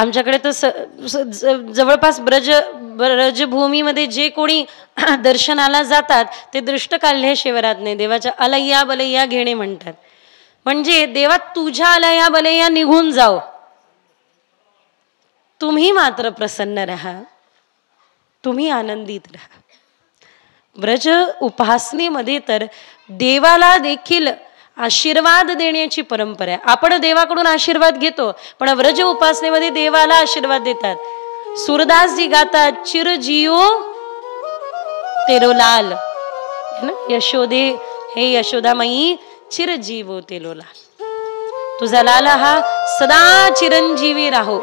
आमच्याकडे तर जवळपास ब्रजभूमीमध्ये जे कोणी दर्शनाला जातात ते दृष्ट काढल्याशिवाय राहत नाही. देवाच्या अलय्या बलय्या घेणे म्हणतात. म्हणजे देवा तुझ्या अलय्या बलय्या निघून जाओ, तुम्ही मात्र प्रसन्न राहा, तुम्ही आनंदित राहा. ब्रज उपासनेमध्ये तर देवाला देखील आशीर्वाद देण्याची परंपरा आहे. आपण देवाकडून आशीर्वाद घेतो, पण ब्रज उपासनेमध्ये देवाला आशीर्वाद देतात. सूरदासजी गातात, चिरजीओ तेरो लाल, यशोदे हे यशोदामाई चिरजीवो तेरो लाल, तुझा लाला हा सदा चिरंजीवी राहो,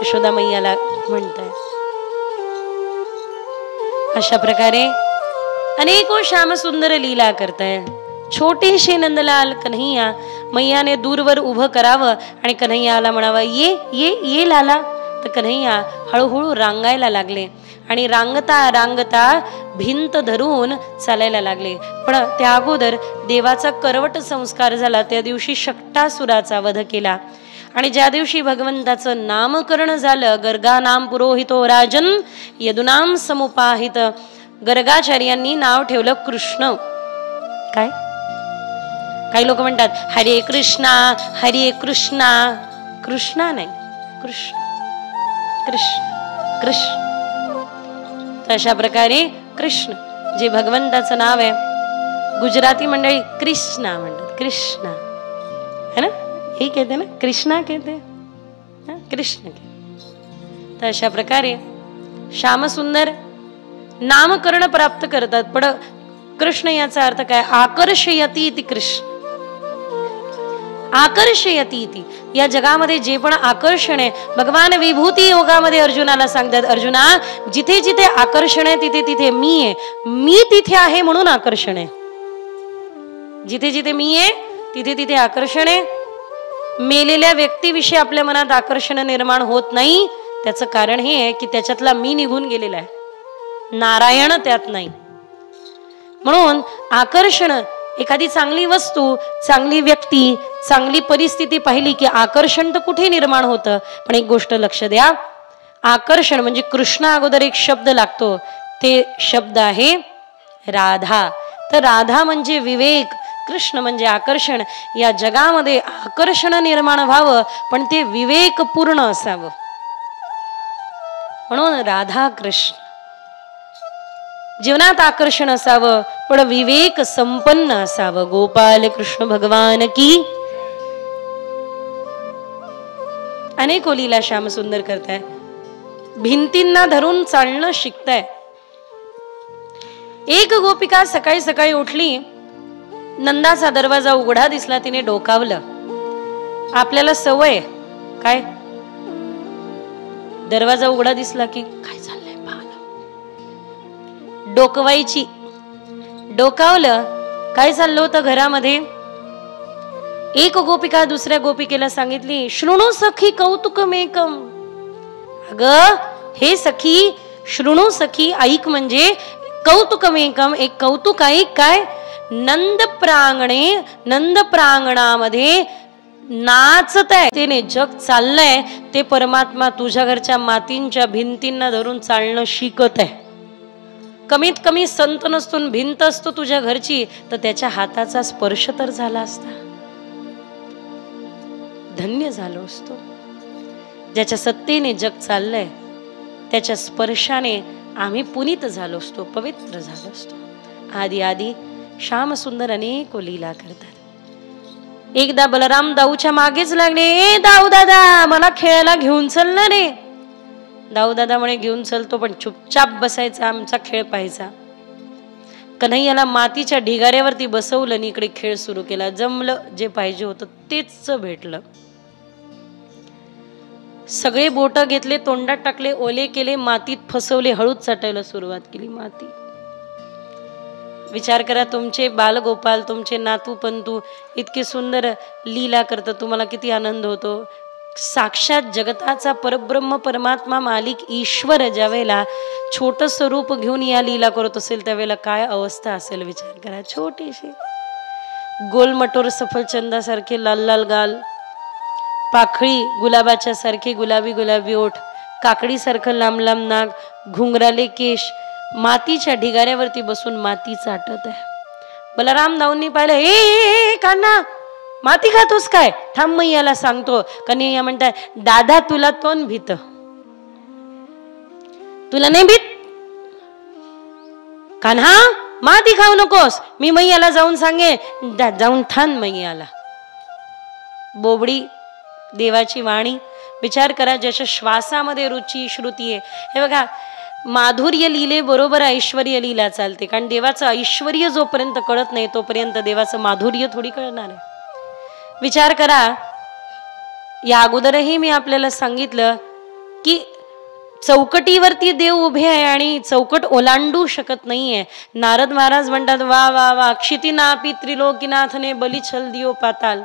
यशोदा मैयाला म्हणताय. अशा प्रकारे अनेको श्यामसुंदर लीला करताय. छोटेशे नंदलाल कन्हैया मैयाने दूरवर उभं करावं आणि कन्हैयाला म्हणावं ये ये ये लाला. तर कन्हैया हळूहळू रांगायला लागले आणि रांगता रांगता भिंत धरून चालायला लागले. पण त्या अगोदर देवाचा करवट संस्कार झाला. त्या दिवशी शक्टासुराचा वध केला आणि ज्या दिवशी भगवंताचं नामकरण झालं, गर्गा नाम पुरोहितो राजन यदुनाम समुपाहित, गर्गाचार्यांनी नाव ठेवलं कृष्ण. काय काही लोक म्हणतात हरे कृष्णा हरे कृष्णा, कृष्णा नाही कृष्ण कृष्ण कृष्ण. तर अशा प्रकारे कृष्ण जे भगवंताचं नाव आहे, गुजराती मंडळी कृष्णा म्हणतात, कृष्णा है ना, हे कहते ना कृष्णा कहते, कृष्ण कहते. तर अशा प्रकारे श्यामसुंदर नामकरण प्राप्त करतात. पण कृष्ण याचा अर्थ काय, आकर्षयती इति कृष्ण, आकर्षयती इति. या जगामध्ये जे पण आकर्षण आहे, भगवान विभूती योगामध्ये अर्जुनाला सांगतात, अर्जुना जिथे जिथे आकर्षण आहे तिथे तिथे मी आहे, मी तिथे आहे म्हणून आकर्षण आहे. जिथे जिथे मी आहे तिथे तिथे आकर्षण आहे. मेलेल्या व्यक्तीविषयी आपल्या मनात आकर्षण निर्माण होत नाही. त्याचं कारण हे आहे की त्याच्यातला मी निघून गेलेला आहे, नारायण त्यात नाही. म्हणून आकर्षण, एखादी चांगली वस्तू, चांगली व्यक्ती, चांगली परिस्थिती पाहिली की आकर्षण तर कुठे निर्माण होतं. पण एक गोष्ट लक्ष द्या, आकर्षण म्हणजे कृष्णा अगोदर एक शब्द लागतो, ते शब्द आहे राधा. तर राधा म्हणजे विवेक, कृष्ण म्हणजे आकर्षण. या जगामध्ये आकर्षण निर्माण व्हावं पण ते विवेकपूर्ण असावं, म्हणून राधा कृष्ण. जीवनात आकर्षण असावं पण विवेक संपन्न असावं. गोपाल कृष्ण भगवान की. अनेक लीला श्यामसुंदर करताय, भिंतींना धरून चालणं शिकताय. एक गोपिका सकाळी सकाळी उठली, नंदाचा दरवाजा उघडा दिसला, तिने डोकावलं. आपल्याला सवय काय, दरवाजा उघडा दिसला की काय चाललंय पाहणं, डोकवायची. डोकावलं, काय चाललं होतं घरामध्ये. एक गोपिका दुसऱ्या गोपिकेला सांगितली, शृणु सखी कौतुकमेकम. अगं हे सखी, शृणु सखी ऐक, म्हणजे कौतुकमेकम, एक कौतुक ऐक. काय, नंद प्रांगणे, नंद प्रांगणामध्ये नाचत आहे, त्याने जग चाललंय, ते परमात्मा तुझ्या घरच्या मातींच्या भिंतींना धरून चालणं शिकत आहे. कमीत कमी संत नसतो, भिंत असतो तुझ्या घरची, तर त्याच्या हाताचा स्पर्श तर झाला असता, धन्य झालो असतो. ज्याच्या सत्तेने जग चाललंय त्याच्या स्पर्शाने आम्ही पुनीत झालो असतो, पवित्र झालो असतो. आदी आदी श्यामसुंदर अनेक लीला करतात. एकदा बलराम दाऊच्या मागेच लागले, ए दाऊ दादा मला खेळायला घेऊन चल ना रे. दाऊ दादा म्हणे घेऊन चलतो पण चुपचाप बसायचा, आमचा खेळ पाहायचा. कन्हैयाला मातीच्या ढिगाऱ्यावरती बसवलं आणि इकडे खेळ सुरू केला. जमलं, जे पाहिजे होतं तेच भेटलं. सगळे बोट घेतले, तोंडात टाकले, ओले केले, मातीत फसवले, हळूच चाटायला सुरुवात केली माती. विचार करा, तुमचे बालगोपाल, तुमचे नातू पंतू इतके सुंदर लीला करतात, तुम्हाला किती आनंद होतो. साक्षात जगताचा परब्रह्म परमात्मा मालिक ईश्वर ज्या वेळेला छोटस रूप घेऊन या लीला करत असेल त्यावेळेला काय अवस्था असेल विचार करा. छोटेसे गोलमटोर सफरचंदासारखे लाल लाल गाल, पाखळी गुलाबाच्या सारखे गुलाबी गुलाबी ओठ, काकडी सारखं लांब लांब नाक, घुंगराले केश, मातीच्या ढिगाऱ्यावरती बसून माती चाटत आहे. बलराम दाऊंनी पाहिलं, ए कान्हा माती खातोस काय? थांब मैयाला सांगतो. कन्हैया म्हणताय, दादा तुला तोन भीत, तुला नाही भीत? कान्हा माती खाऊ नकोस, मी मैयाला जाऊन सांगे. जाऊन थांब मैयाला. बोबडी देवाची वाणी, विचार करा, ज्याच्या श्वासामध्ये रुची श्रुती आहे. हे बघा, माधुर्य लीले बरोबर ऐश्वर्य लीला चालते. कारण देवाचं ऐश्वर्य जोपर्यंत कळत नाही तोपर्यंत देवाचं माधुर्य थोडी कळणार आहे. विचार करा, या अगोदरही मी आपल्याला सांगितलं की चौकटीवरती देव उभे आहे आणि चौकट ओलांडू शकत नाहीये. नारद महाराज म्हणतात, वा वा वा, क्षितिनापी त्रिलोकीनाथने बली छल दियो पाताल.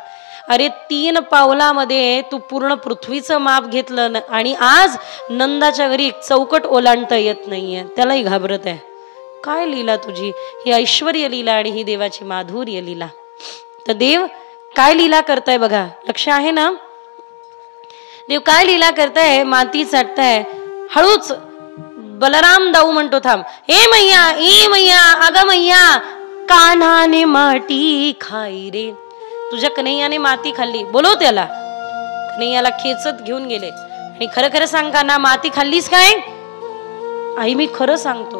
अरे 3 पावलामध्ये तू पूर्ण पृथ्वीचं माप घेतलं आणि आज नंदाच्या घरी चौकट ओलांडता येत नाहीये. त्यालाही घाबरत आहे. काय लीला तुझी, ही ऐश्वर्य लीला आणि ही देवाची माधुर्य लीला. तर देव काय लीला करताय बघा, लक्ष आहे ना? देव काय लीला करताय, माती चाटताय. हळूच बलराम दाऊ म्हणतो, थांब, ए मैया, ए मैया, अगं मैया, कान्हाने माती खाई रे. तुझ्या कन्हैयाने माती खाल्ली, बोलव त्याला. कन्हैयाला खेचत घेऊन गेले आणि खरं खरं सांग कान्हा, माती खाल्लीस काय? आई मी खरं सांगतो,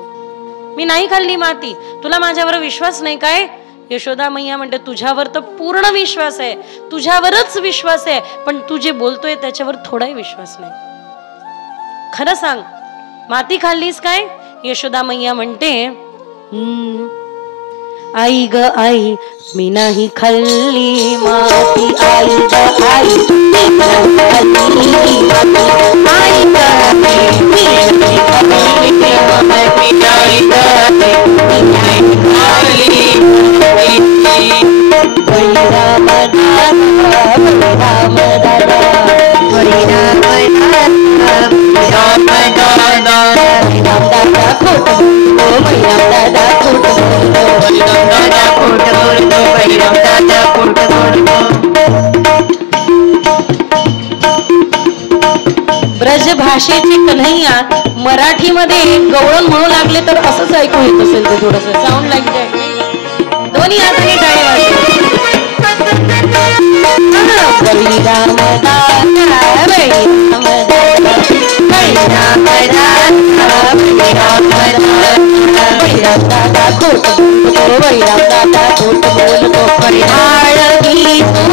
मी नाही खाल्ली माती. तुला माझ्यावर विश्वास नाही काय? यशोदा मैया म्हणते, तुझ्यावर तर पूर्ण विश्वास आहे, तुझ्यावरच विश्वास आहे, पण तू जे बोलतोय त्याच्यावर थोडाही विश्वास नाही. खरं सांग, माती खाल्लीस काय? यशोदा मैया म्हणते, आई ग आई, मी नाही खाल्ली माती. आई ग आई, मी नाही खाल्ली माती. आई ग आई, मी नाही खाल्ली माती. आई ग आई, मी नाही खाल्ली माती. बळीराम दादा, बळीराम दादा, बळीराम दादा, बळीराम दादा, बळीराम दादा खोट बोलतो, बळीराम दादा खोट बोलतो, बळीराम दादा खोट बोलतो, बळीराम दादा खोट बोलतो. ब्रज भाषेची कन्हैया मराठीमध्ये गवळण म्हणू लागले तर असंच ऐकू येत असेल. ते थोडस साऊंड लाईक दॅट. दोन्ही हाताने टाळी वाजवा. बळीराम दादा, बळीराम दादा, बळीराम दादा, बळीराम दादा, बळीराम दादा खोट बोलतो, बळीराम दादा खोट बोलतो. परिहाळी तू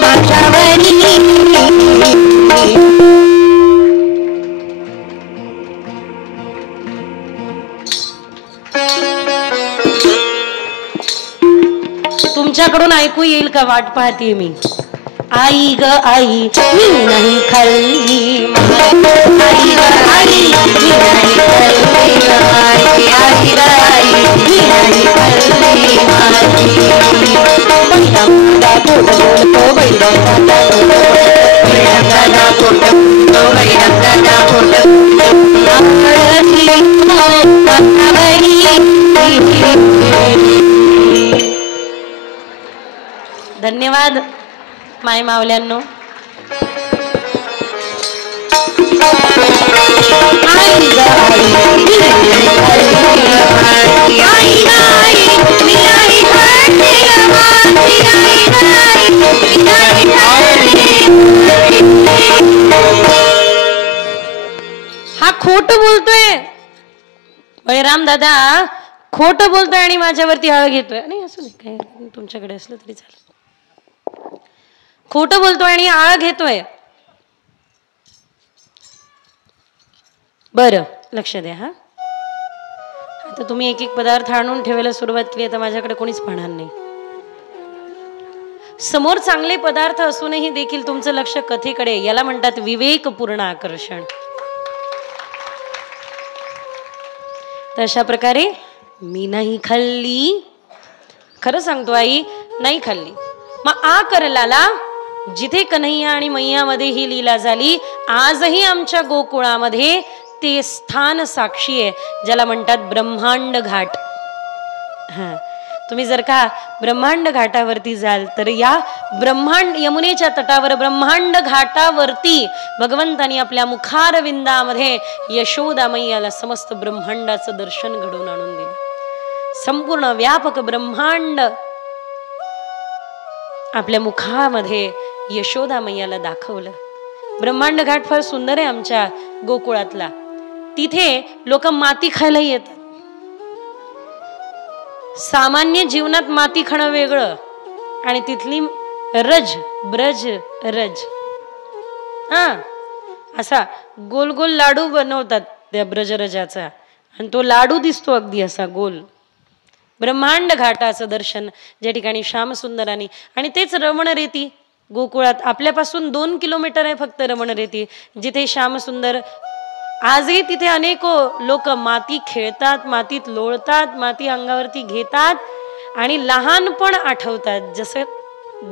माझ्यावरी. तुमच्याकडून ऐकू येईल का वाट पाहते मी. आई ग आई, मी नाही खाल्ली माती. आई ग आई, मी नाही खाल्ली माती. आई ग आई, मी नाही खाल्ली माती. बळीराम दादा खोट बोलतो, बळीराम दादा खोट बोलतो, बळीराम दादा खोट बोलतो, बळीराम दादा खोट बोलतो. धन्यवाद माय मावल्यांनो. आई ग आई, मी नाही खाल्ली माती. आई ग आई, मी नाही खाल्ली माती. आई ग आई, मी नाही खाल्ली माती. हा खोट बोलतोय, बळीराम दादा खोट बोलतोय आणि माझ्यावरती हळ घेतोय. नाही असं नाही, काय तुमच्याकडे असलं तरी चालेल. खोट बोलतोय आणि आळ घेतोय. बरं लक्ष द्या. हा आता तुम्ही एक एक पदार्थ आणून ठेवायला सुरुवात केली, आता माझ्याकडे कोणीच पाहणार नाही. समोर चांगले पदार्थ असूनही देखील तुमचं लक्ष कथेकडे, याला म्हणतात विवेकपूर्ण आकर्षण. तशा प्रकारे मी नाही खाल्ली, खरं सांगतो आई नाही खाल्ली. मग आ करलाला, जिथे कन्हैया आणि मैयामध्ये ही लीला झाली, आजही आमच्या गोकुळामध्ये ते स्थान साक्षी आहे, ज्याला म्हणतात ब्रह्मांड घाट. हा, तुम्ही जर का ब्रह्मांड घाटावरती जाल तर या ब्रह्मांड यमुनेच्या तटावर ब्रह्मांड घाटावरती भगवंतानी आपल्या मुखारविंदामध्ये यशोदा मैयाला समस्त ब्रह्मांडाचं दर्शन घडवून आणून दिलं. संपूर्ण व्यापक ब्रह्मांड आपल्या मुखामध्ये यशोदा मैयाला दाखवलं. ब्रह्मांड घाट फार सुंदर आहे आमच्या गोकुळातला. तिथे लोक माती खायला येतात. सामान्य जीवनात माती खाणं वेगळं आणि तिथली रज ब्रज रज असा गोल गोल लाडू बनवतात त्या ब्रजरजाचा आणि तो लाडू दिसतो अगदी असा गोल. ब्रह्मांड घाटाचं दर्शन ज्या ठिकाणी श्यामसुंदरानी आणि तेच रमणरेती गोकुळात आपल्यापासून 2 किलोमीटर आहे फक्त रमणरेती जिथे श्यामसुंदर आजही तिथे अनेक लोक माती खेळतात, मातीत लोळतात, माती अंगावरती घेतात आणि लहानपण आठवतात. जसं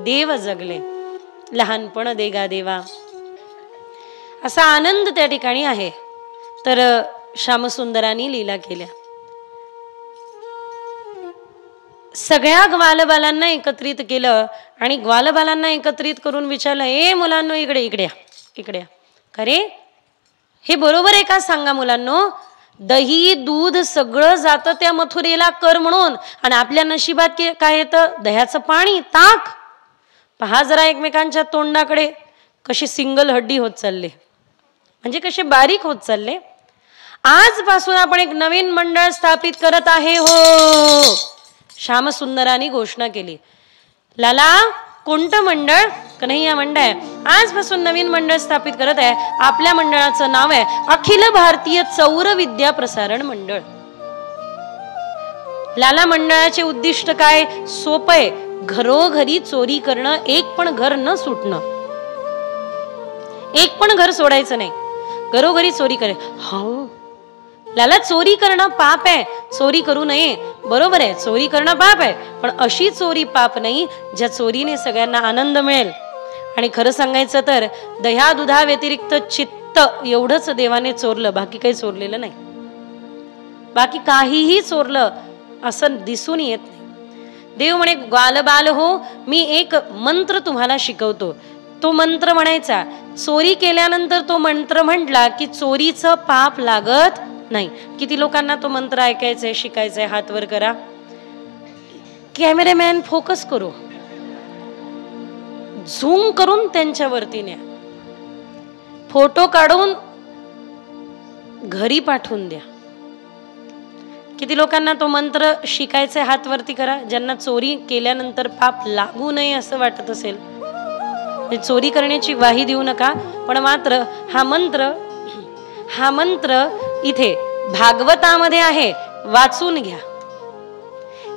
देव जगले लहानपण देगा देवा असा आनंद त्या ठिकाणी आहे. तर श्यामसुंदरानी लीला केल्या. सगळ्या ग्वालबालांना एकत्रित केलं आणि ग्वालबालांना एकत्रित करून विचारलं, ए मुलांनो इकडे इकडे इकडे खरे हे बरोबर आहे का सांगा मुलांनो. दही दूध सगळं जातं त्या मथुरेला कर म्हणून आणि आपल्या नशिबात काय येतं दह्याचं पाणी ताक. पहा जरा एकमेकांच्या तोंडाकडे कशी सिंगल हड्डी होत चालले म्हणजे कसे बारीक होत चालले. आजपासून आपण एक नवीन मंडळ स्थापित करत आहे हो श्यामसुंदरानी घोषणा केली. लाला कोणतं मंडळ? कन्हैया मंडळ. आजपासून नवीन मंडळ स्थापित करत आहे. आपल्या मंडळाचं नाव आहे अखिल भारतीय चौर विद्या प्रसारण मंडळ. लाला मंडळाचे उद्दिष्ट काय? सोपं आहे. घरोघरी चोरी करणं, एक पण घर न सुटणं, एक पण घर सोडायचं नाही, घरोघरी चोरी करे. हो लाला चोरी करणं पाप आहे, चोरी करू नये. बरोबर आहे चोरी करणं पाप आहे पण अशी चोरी पाप नाही ज्या चोरीने सगळ्यांना आनंद मिळेल. आणि खरं सांगायचं तर दह्या दुधा व्यतिरिक्त चित्त एवढंच देवाने चोरलं, बाकी काही चोरलेलं नाही. बाकी काहीही चोरलं असं दिसून येत नाही. देव म्हणे ग्वालबाल हो मी एक मंत्र तुम्हाला शिकवतो. तो मंत्र म्हणायचा. चोरी केल्यानंतर तो मंत्र म्हटला की चोरीचं पाप लागत नाही. किती लोकांना तो मंत्र ऐकायचंय शिकायचंय? हात वर करा. कॅमेरामॅन फोकस करू, झूम करून त्यांच्यावरती न्या, फोटो काढून घरी पाठवून द्या. किती लोकांना तो मंत्र शिकायचाय? हात वरती करा. ज्यांना चोरी केल्यानंतर पाप लागू नये असं वाटत असेल चोरी करण्याची ग्वाही देऊ नका. पण मात्र हा मंत्र इथे भागवतामध्ये आहे, वाचून घ्या.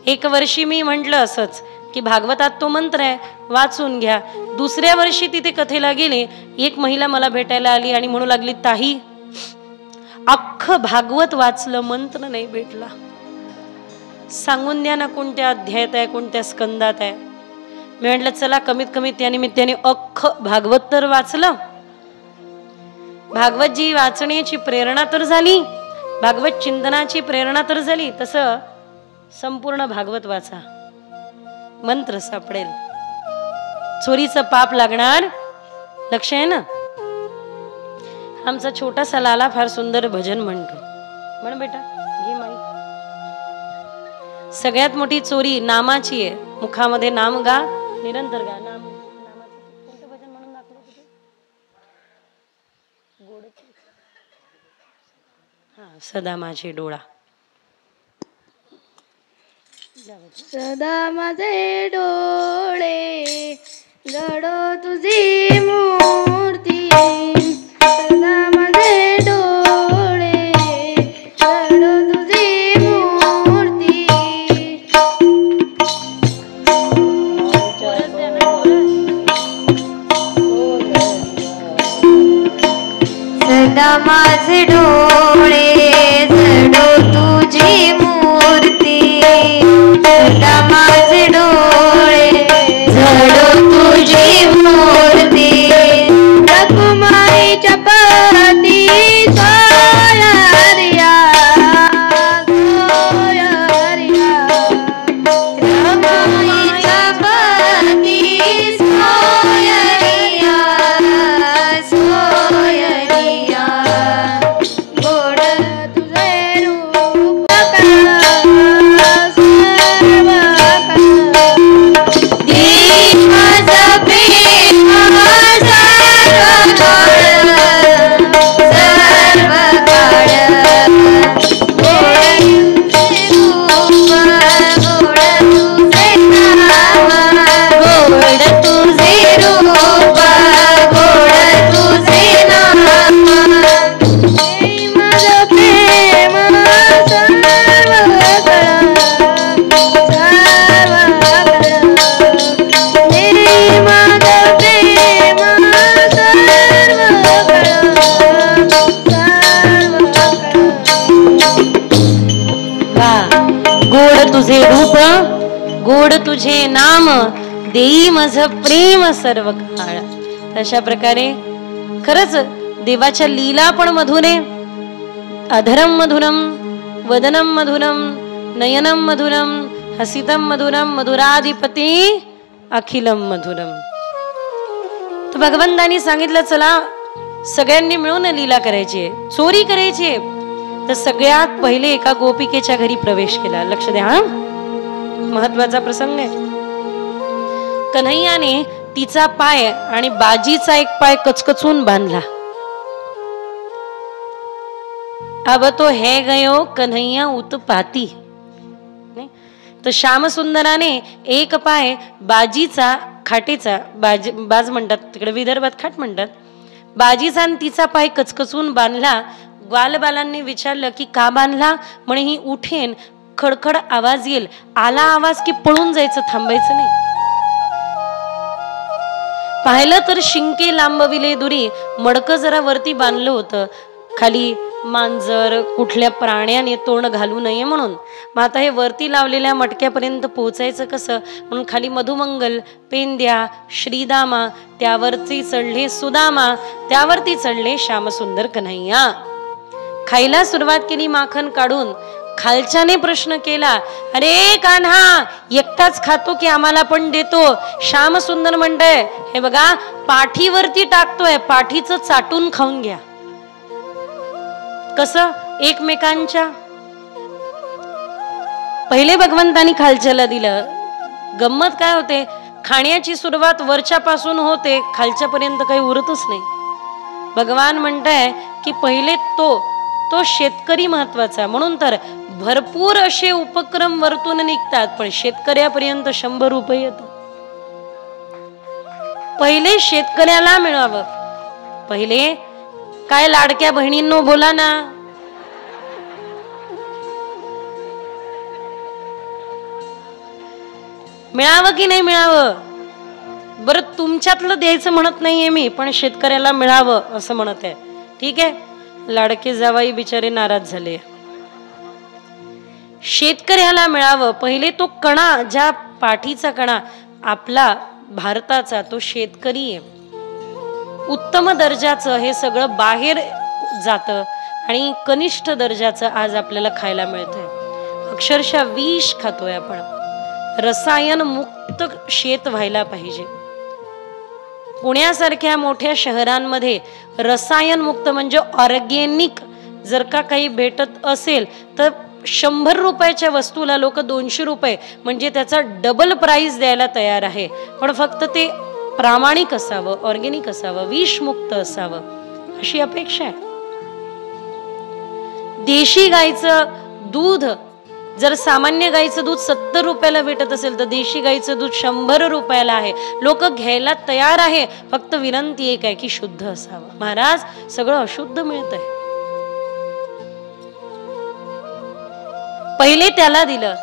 एक वर्षी मी म्हंटल असंच की भागवतात तो मंत्र आहे, वाचून घ्या. दुसऱ्या वर्षी तिथे कथेला गेले, एक महिला मला भेटायला आली आणि म्हणू लागली ताई अख्खं भागवत वाचलं मंत्र नाही भेटला, सांगून द्या ना कोणत्या अध्यायात आहे, कोणत्या स्कंदात आहे. मी म्हटलं चला कमीत कमी त्या निमित्ताने अख्खं भागवत तर वाचलं. भागवत जी वाचण्याची प्रेरणा तर झाली, भागवत चिंतनाची प्रेरणा तर झाली. तसं संपूर्ण भागवत वाचा, मंत्र सापडेल, चोरीचं पाप लागणार. लक्ष आहे ना? आमचा छोटासा लाला फार सुंदर भजन म्हणतो. म्हण बेटा घे माईक. सगळ्यात मोठी चोरी नामाची आहे. मुखामध्ये नाम गा, निरंतर गा. नामाचं कोणतं भजन म्हणून दाखवलं तुझे? सदा माझे डोळा. सदा माझे डोळे घडो तुझी मूर्ती, सदा माझे डोळे घडो तुझी मूर्ती. सदा माझे डोळे घडो तुझी मूर्ती, सदा माझे डोळे झडो तुझी मूर्ती. रखुमाईच्या पती सोया रिया, सोया रिया, श्याम देई मज प्रेम सर्व काळ. अशा प्रकारे खरंच देवाच्या लीला पण मधुर आहे. अधरम मधुरम वदनम मधुरम नयनम मधुरम हसितम मधुरम मधुराधिपती अखिलम मधुरम. तर भगवंतांनी सांगितलं चला सगळ्यांनी मिळून लीला करायची, चोरी करायची. तर सगळ्यात पहिले एका गोपिकेच्या घरी प्रवेश केला. लक्ष द्या हा, महत्वाचा प्रसंग आहे. कन्हैयाने तिचा पाय आणि बाजीचा एक पाय कचकचून बांधला. अब तो है गयो कन्हैया उत्पाती. तर श्यामसुंदराने एक पाय बाजीचा खाटेचा बाज म्हणतात तिकडे विदर्भात खाट म्हणतात, बाजीचा आणि तिचा पाय कचकचून बांधला. ग्वालबालांनी विचारलं की का बांधला? म्हणे ही उठेन, खडखड आवाज येईल, आला आवाज की पळून जायचं, थांबायचं नाही. पाहिलं तर शिंके लांबविले दुरी, मडकं जरा वरती बांधलं होतं, खाली मांजर कुठल्या प्राण्याने तोंड घालू नये म्हणून. मग आता हे वरती लावलेल्या मटक्यापर्यंत पोहोचायचं कसं म्हणून खाली मधुमंगल, पेंद्या, श्रीदामा, त्यावरती चढले सुदामा, त्यावरती चढले श्यामसुंदर कन्हैया. खायला सुरुवात केली माखन काढून. खालच्याने प्रश्न केला, अरे कान्हा एकटाच खातो की आम्हाला पण देतो? श्यामसुंदर म्हणतंय, हे बघा पाठीवरती टाकतोय, पाठीचं चाटून खाऊन घ्या. कसं एकमेकांच्या. पहिले भगवंतानी खालच्याला दिलं. गंमत काय होते, खाण्याची सुरुवात वरच्या पासून होते, खालच्या पर्यंत काही उरतच नाही. भगवान म्हणताय की पहिले तो शेतकरी महत्वाचा. म्हणून तर भरपूर असे उपक्रम वरतून निघतात, पण शेतकऱ्यापर्यंत 100 रुपये येतात. पहिले शेतकऱ्याला मिळावं. पहिले काय लाडक्या बहिणींनो बोला ना. मिळावं की नाही मिळावं? बरं तुमच्यातलं द्यायचं म्हणत नाहीये मी, पण शेतकऱ्याला मिळावं असं म्हणत आहे. ठीक आहे, लाडके जावाई बिचारे नाराज झाले. शेतकऱ्याला मिळावं. पहिले तो कणा, ज्या पाठीचा कणा आपला भारताचा, तो शेतकरी आहे. उत्तम दर्जाचं हे सगळं बाहेर जातं आणि कनिष्ठ दर्जाचं आज आपल्याला खायला मिळतंय. अक्षरशः विष खातोय आपण. रसायन मुक्त शेत व्हायला पाहिजे. पुण्यासारख्या मोठ्या शहरांमध्ये रसायन मुक्त म्हणजे ऑर्गेनिक जर का काही भेटत असेल तर 100 रुपयाच्या वस्तूला लोक 200 रुपये म्हणजे त्याचा डबल प्राइस द्यायला तयार आहे. पण फक्त ते प्रामाणिक असावं, ऑर्गेनिक असावं, विषमुक्त असावं अशी अपेक्षा आहे. देशी गाईचं दूध जर सामान्य गाईचं दूध 70 रुपयाला भेटत असेल तर देशी गाईचं दूध 100 रुपयाला आहे. लोक घ्यायला तयार आहे. फक्त विनंती एक आहे की शुद्ध असावं. महाराज सगळं अशुद्ध मिळतंय. पहिले त्याला दिलं.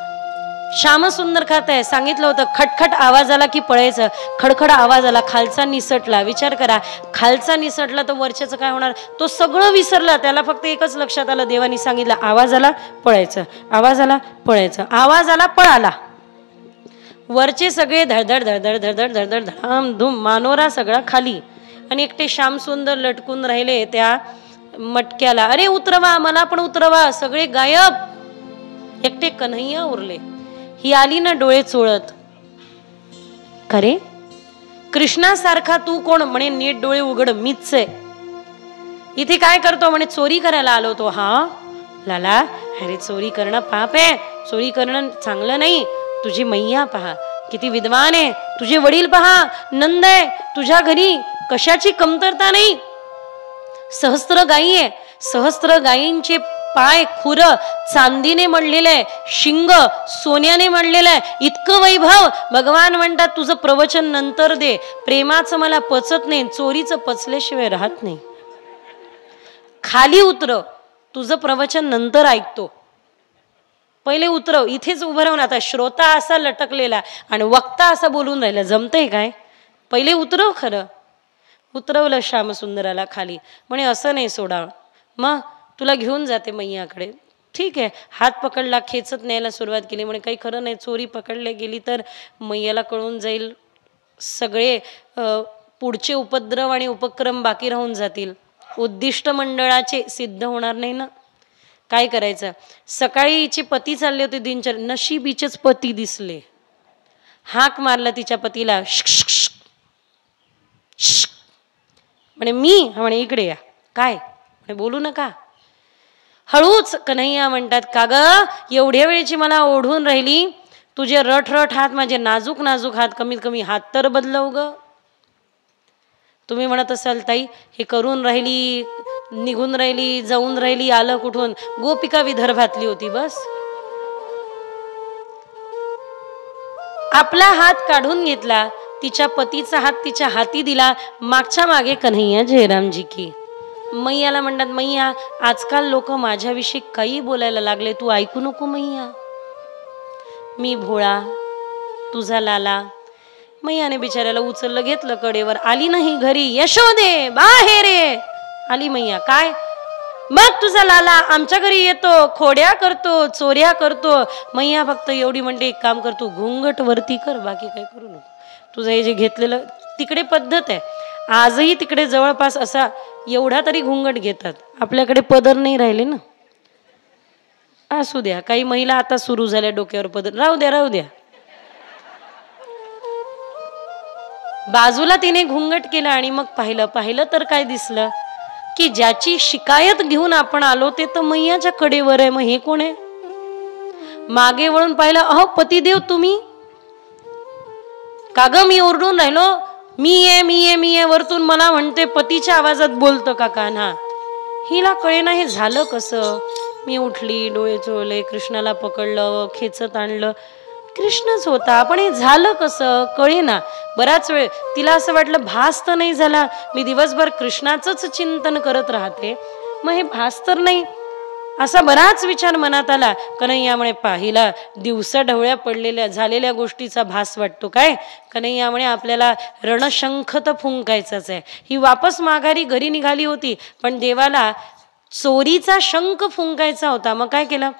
श्यामसुंदर खात आहे. सांगितलं होतं खटखट आवाज आला की पळायचं. खडखड आवाज आला, खालचा निसटला. विचार करा, खालचा निसटला तर वरच्याचं काय होणार? तो सगळं विसरला. त्याला फक्त एकच लक्षात आलं, देवानी सांगितलं आवाज आला पळायचं, आवाज आला पळायचं, आवाज आला पळाला. वरचे सगळे धडधड धडधड धडधड धडधड धडाम धूम, मानोरा सगळा खाली आणि एकटे श्यामसुंदर लटकून राहिले त्या मटक्याला. अरे उतरवा, मला पण उतरवा. सगळे गायब. एकटे कन्हैया उरले. ही आली ना डोळे चोळत, खरे कृष्णासारखा तू कोण? म्हणे नीट डोळे उघड, मीच आहे. इथे काय करतो? म्हणे चोरी करायला आलो तो. हा लाला, अरे चोरी करणं पाप आहे, चोरी करणं चांगलं नाही. तुझी मैया पहा किती विद्वान आहे, तुझे वडील पहा नंद आहे, तुझ्या घरी कशाची कमतरता नाही. सहस्त्र गायी आहे, सहस्त्र गायींचे पाय खुर चांदीने मडलेलं आहे, शिंग सोन्याने मडलेलं आहे. इतकं वैभव. भगवान म्हणतात तुझं प्रवचन नंतर दे, प्रेमाचं मला पचत नाही, चोरीचं पचल्याशिवाय राहत नाही. खाली उतरव, तुझं प्रवचन नंतर ऐकतो. पहिले उतरव. इथेच उभं राहून आता श्रोता असा लटकलेला आणि वक्ता असा बोलून राहिला, जमतंय काय? पहिले उतरव. खरं उतरवलं श्यामसुंदराला खाली. म्हणे असं नाही सोडावं, मग तुला घेऊन जाते मैयाकडे. ठीक आहे, हात पकडला, खेचत न्यायला सुरुवात केली. म्हणे काही खरं नाही, चोरी पकडल्या गेली तर मैयाला कळून जाईल, सगळे पुढचे उपद्रव आणि उपक्रम बाकी राहून जातील, उद्दिष्ट मंडळाचे सिद्ध होणार नाही ना. काय करायचं? सकाळीचे पती चालले होते दिनचर्या, नशिबीचेच पती दिसले. हाक मारला तिच्या पतीला, म्हणे मी, म्हणे इकडे या. काय? म्हणे बोलू नका. हळूच कन्हैया म्हणतात, का ग एवढ्या वेळची मला ओढून राहिली, तुझे रट रट हात, माझे नाजूक नाजूक हात, कमीत कमी हात तर बदलव ग. तुम्ही म्हणत असाल ताई हे करून राहिली, निघून राहिली, जाऊन राहिली, आलं कुठून? गोपिका विदर्भातली होती बस. आपला हात काढून घेतला, तिच्या पतीचा हात तिच्या हाती दिला, मागच्या मागे कन्हैया जयरामजी की. मैयाला म्हणतात, मैया आजकाल लोक माझ्याविषयी काही बोलायला लागले, तू ऐकू नको मैया, मी भोळा, तुझा लाला. मैयाने बिचाऱ्याला उचललं, घेतलं कडेवर. आली नाही घरी, यशोदे बाहेर ये. आली मैया. काय? मग तुझा लाला आमच्या घरी येतो, खोड्या करतो, चोऱ्या करतो. मैया फक्त एवढी म्हणते, एक काम करतो, घुंगट वरती कर, बाकी काय करू नको. तुझं हे जे घेतलेलं, तिकडे पद्धत आहे आजही, तिकडे जवळपास असा एवढा तरी घुंगट घेतात. आपल्याकडे पदर नाही राहिले ना. असू द्या, काही महिला आता सुरू झाल्या डोक्यावर पदर, राहू द्या राहू द्या. बाजूला तिने घुंगट केलं आणि मग पाहिलं तर काय दिसलं की ज्याची शिकायत घेऊन आपण आलो ते तर मैयाच्या कडेवर आहे. मग हे कोण आहे? मागे वळून पाहिलं, अहो पतिदेव तुम्ही का ग? मी ओरडून राहिलो, मी ये वरतून मला म्हणते, पतीच्या आवाजात बोलतं का कान्हा. हिला कळेना हे झालं कसं. मी उठली, डोळे चोळले, कृष्णाला पकडलं, खेचत आणलं, कृष्णच होता, पण हे झालं कसं कळेना. बराच वेळ तिला असं वाटलं भास तर नाही झाला, मी दिवसभर कृष्णाचंच चिंतन करत राहते, मग हे भास तर नाही, असा बराच विचार मनात आला. कन्हैया म्हणे, पाहिला दिवसा ढवळ्या पडलेल्या झालेल्या गोष्टीचा भास वाटतो काय? कन्हैया म्हणे, आपल्याला रणशंख तर फुंकायचाच आहे. ही वापस माघारी घरी निघाली होती, पण देवाला चोरीचा शंख फुंकायचा होता. मग काय केलं?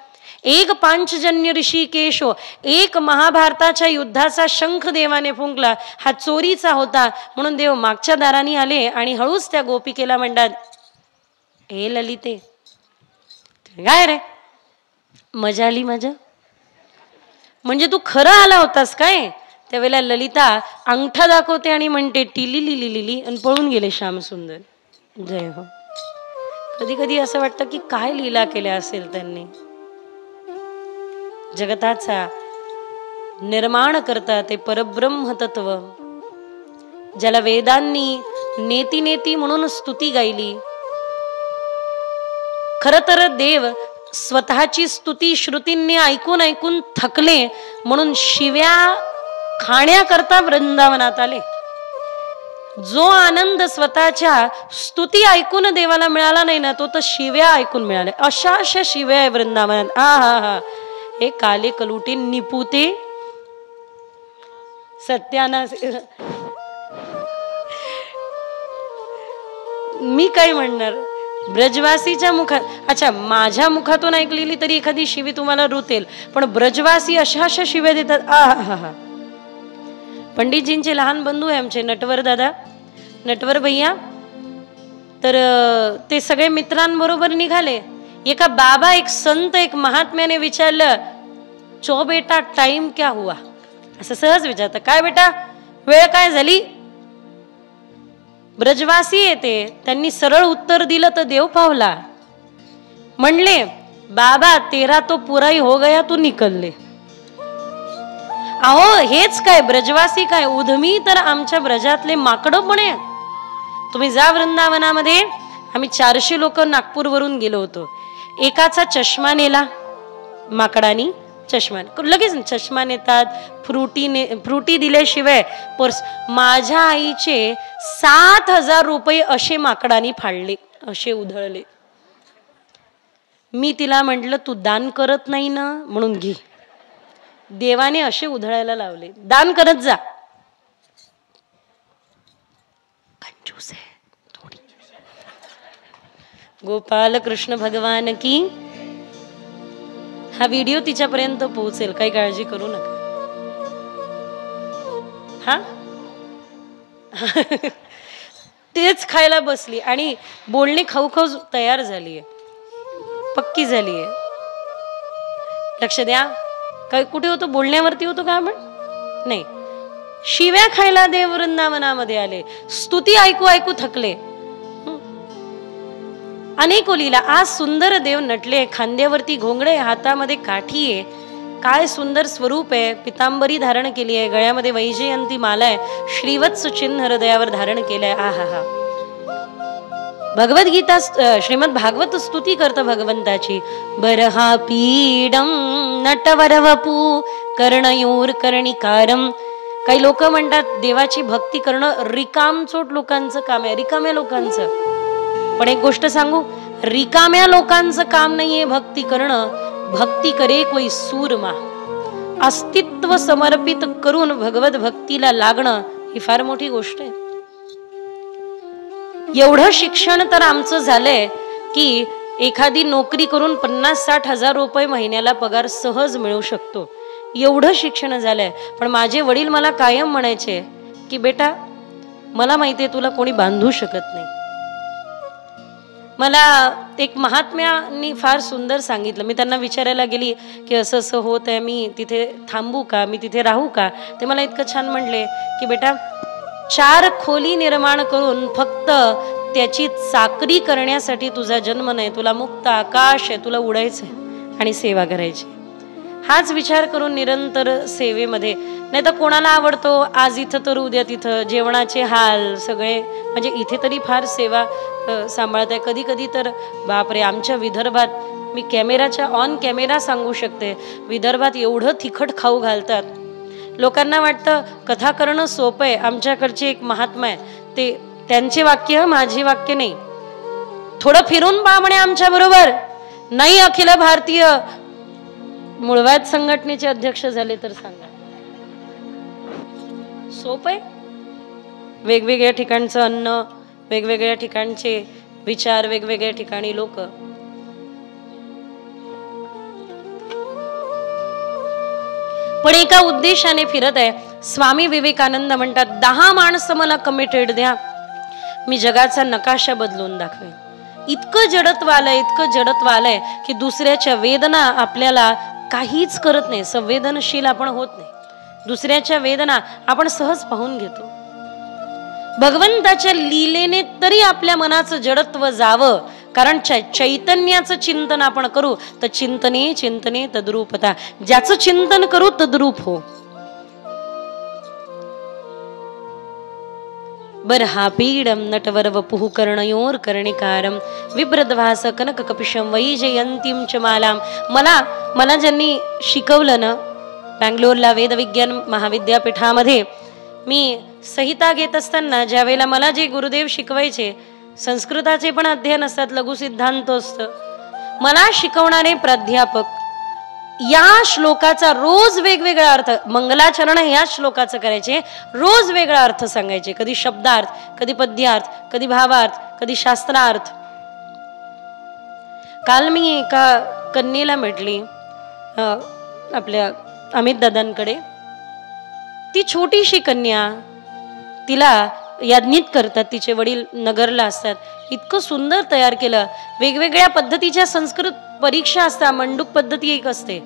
एक पांचजन्य ऋषिकेशो, एक महाभारताच्या युद्धाचा शंख देवाने फुंकला. हा चोरीचा होता, म्हणून देव मागच्या दाराने आले आणि हळूच त्या गोपिकेला म्हणतात, हे ललिते, काय रे मजा आली माझ्या, म्हणजे तू खरं आला होतास काय? त्यावेळेला ललिता अंगठा दाखवते आणि म्हणते टिली लिली लिली, आणि पळून गेले श्यामसुंदर. जय हो. कधी कधी असं वाटतं की काय लीला केल्या असेल त्यांनी. जगताचा निर्माण करता ते परब्रह्म तत्व, ज्याला वेदांनी नेती नेती म्हणून स्तुती गायली. खर तर देव स्वतःची स्तुती श्रुतींनी ऐकून ऐकून थकले, म्हणून शिव्या खाण्याकरता वृंदावनात आले. जो आनंद स्वतःच्या स्तुती ऐकून देवाला मिळाला नाही ना, तो तर शिव्या ऐकून मिळाले. अशा अशा शिव्या आहे वृंदावनात. हा हे काले कलुटे निपुते सत्यानाश. मी काय म्हणणार, ब्रजवासीच्या मुखात, अच्छा माझ्या मुखातून ऐकलेली तरी एखादी शिवी तुम्हाला रुतेल, पण ब्रजवासी अशा अशा शिव्या देतात. पंडितजींचे लहान बंधू आहे आमचे, नटवर दादा, नटवर भैया. तर ते सगळे मित्रांबरोबर निघाले. एका बाबा, एक संत, एक महात्म्याने विचारलं, चो बेटा टाइम क्या हुआ, असं सहज विचारतं. काय बेटा वेळ काय झाली? ब्रजवासी येते, त्यांनी सरळ उत्तर दिलं तर देव पावला. म्हणले, बाबा तेरा तो पुरा ही हो गया, तू निकलले. अहो हेच काय ब्रजवासी काय, उधमी तर आमच्या ब्रजातले माकडं पण आहे. तुम्ही जा वृंदावनामध्ये. आम्ही 400 लोक नागपूरवरून गेलो होतो. एकाचा चष्मा नेला माकडानी, चष्मा लगेच चष्मा नेतात, फ्रुटी दिल्याशिवाय पर्स. माझ्या आईचे 7,000 रुपये असे माकडानी फाडले, असे उधळले. मी तिला म्हटलं, तू दान करत नाही ना, म्हणून घे. देवाने असे उधळायला लावले, दान करत जा. कंजूस आहे थोडी. गोपाल कृष्ण भगवान की. हा व्हिडिओ तिच्यापर्यंत पोहोचेल, काही काळजी करू नका. हा तेच खायला बसली आणि बोलणी खाऊ खाऊ तयार झालीये, पक्की झालीये. लक्ष द्या, काय कुठे होतो, बोलण्यावरती होतो का आपण? नाही, शिव्या खायला देव वृंदावनामध्ये आले, स्तुती ऐकू ऐकू थकले. अनेको लीला. आज सुंदर देव नटले, खांद्यावरती घोंगडे, हातामध्ये काठी आहे, काय सुंदर स्वरूप आहे. पितांबरी धारण केली आहे, गळ्यामध्ये वैजयंती माला आहे, श्रीवत्स चिन्ह हृदयावर धारण केलंय. आहा. भगवद्गीता श्रीमद भागवत स्तुती करत भगवंताची. बरहा पीडम नटवर वपू कर्णयोर कर्णिकारम. काही लोक म्हणतात देवाची भक्ती करणं रिकामचोट लोकांचं काम आहे, रिकाम्या लोकांचं. पण एक गोष्ट सांगू, रिकाम्या लोकांचं काम नाहीये भक्ती करणं. भक्ती करे कोई सूरमा. अस्तित्व समर्पित करून भगवत भक्तीला लागणं ही फार मोठी गोष्ट आहे. एवढं शिक्षण तर आमचं झालंय की एखादी नोकरी करून 50-60 हजार रुपये महिन्याला पगार सहज मिळू शकतो, एवढं शिक्षण झालंय. पण माझे वडील मला कायम म्हणायचे की बेटा, मला माहितीये तुला कोणी बांधू शकत नाही. मला एक महात्म्यांनी फार सुंदर सांगितलं. मी त्यांना विचारायला गेली की असं असं होत आहे, मी तिथे थांबू का, मी तिथे राहू का? ते मला इतकं छान म्हणले की बेटा, 4 खोली निर्माण करून फक्त त्याची चाकरी करण्यासाठी तुझा जन्म नाही, तुला मुक्त आकाश आहे, तुला उडायचंय आणि सेवा करायची. हाच विचार करून निरंतर सेवेमध्ये. नाही तर कोणाला आवडतो आज इथं तर उद्या तिथं, जेवणाचे हाल सगळे, म्हणजे इथे तरी फार सेवा सांभाळत आहे. कधी कधी तर बापरे, आमच्या विदर्भात, मी कॅमेराच्या ऑन कॅमेरा सांगू शकते, विदर्भात एवढं तिखट खाऊ घालतात. लोकांना वाटतं कथा करणं सोपं आहे. आमच्याकडचे एक महात्मा आहे, ते त्यांचे वाक्य माझे वाक्य नाही. थोडं फिरून पहा म्हणे आमच्या बरोबर. नाही अखिल भारतीय मूळव्याध संघटनेचे अध्यक्ष झाले तर सांगा, सोपं आहे? वेगवेगळ्या ठिकाणचं अन्न, वेगवेगळ्या ठिकाणचे विचार, वेगवेगळ्या ठिकाणी लोक. पण एका उद्देशाने फिरत आहे. स्वामी विवेकानंद म्हणतात, 10 माणसं मला कमिटेड द्या, मी जगाचा नकाशा बदलून दाखवेन. इतकं जडत्व आलंय, इतकं जडत्व आलंय की दुसऱ्याच्या वेदना आपल्याला काहीच करत नाही, संवेदनशील आपण होत नाही. दुसऱ्याच्या वेदना आपण सहज पाहून घेतो. भगवंताच्या लीलेने तरी आपल्या मनाचं जडत्व जावं, कारण चैतन्याचं चिंतन आपण करू तर चिंतने चिंतने तद्रूपता. ज्याचं चिंतन करू तद्रूप हो. बर्हापीडम नटवर वपुः कर्णयोर कर्णिकारम विप्रद्वास कनक कपिशम वैजयंतीम च मालाम. मला ज्यांनी शिकवलं ना, बँगलोरला वेदविज्ञान महाविद्यापीठामध्ये मी संहिता घेत असताना ज्या वेळेला मला जे गुरुदेव शिकवायचे, संस्कृताचे पण अध्ययन असतात, लघु सिद्धांत असतं, मला शिकवणारे प्राध्यापक या श्लोकाचा रोज वेगवेगळा अर्थ, मंगलाचरण या श्लोकाचं करायचे, रोज वेगळा अर्थ सांगायचे. कधी शब्दार्थ, कधी पद्यार्थ, कधी भावार्थ, कधी शास्त्रार्थ. काल मी एका कन्येला म्हटली, आपल्या अमित दादांकडे, ती छोटीशी कन्या, तिला याज्ञिक करतात, तिचे वडील नगरला असतात. इतकं सुंदर तयार केलं. वेगवेगळ्या पद्धतीच्या संस्कृत परीक्षा असतात, मंडूक पद्धती एक असते.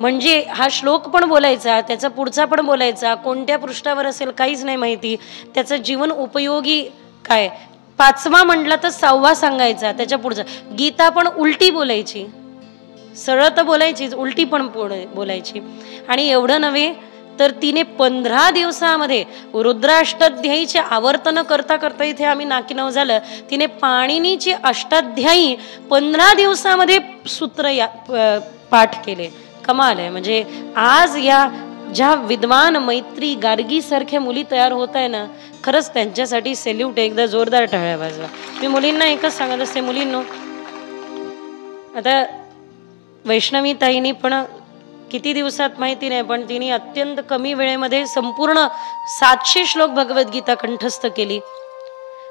म्हणजे हा श्लोक पण बोलायचा, त्याचा पुढचा पण बोलायचा, कोणत्या पृष्ठावर असेल काहीच नाही माहिती, त्याचं जीवन उपयोगी काय, 5वा म्हटला तर 6वा सांगायचा, त्याच्या पुढचा. गीता पण उलटी बोलायची, सरळ तर बोलायचीच, उलटी पण बोलायची. आणि एवढं नव्हे तर तिने 15 दिवसामध्ये रुद्राष्टाध्यायीचे आवर्तन करता करता, इथे आम्ही नाकीनऊ झालं, तिने पाणिनीचे अष्टाध्यायी 15 दिवसामध्ये सूत्र पाठ केले. कमाल आहे. म्हणजे आज या ज्या विद्वान मैत्री गार्गी सारख्या मुली तयार होत आहे ना, खरंच त्यांच्यासाठी सेल्यूट. एकदा जोरदार टाळ्या वाजवा. मी मुलींना एकच सांगत असते, मुलींनो, आता वैष्णवी ताईनी पण किती दिवसात माहिती नाही, पण तिने अत्यंत कमी वेळेमध्ये संपूर्ण 700 श्लोक भगवद्गीता कंठस्थ केली.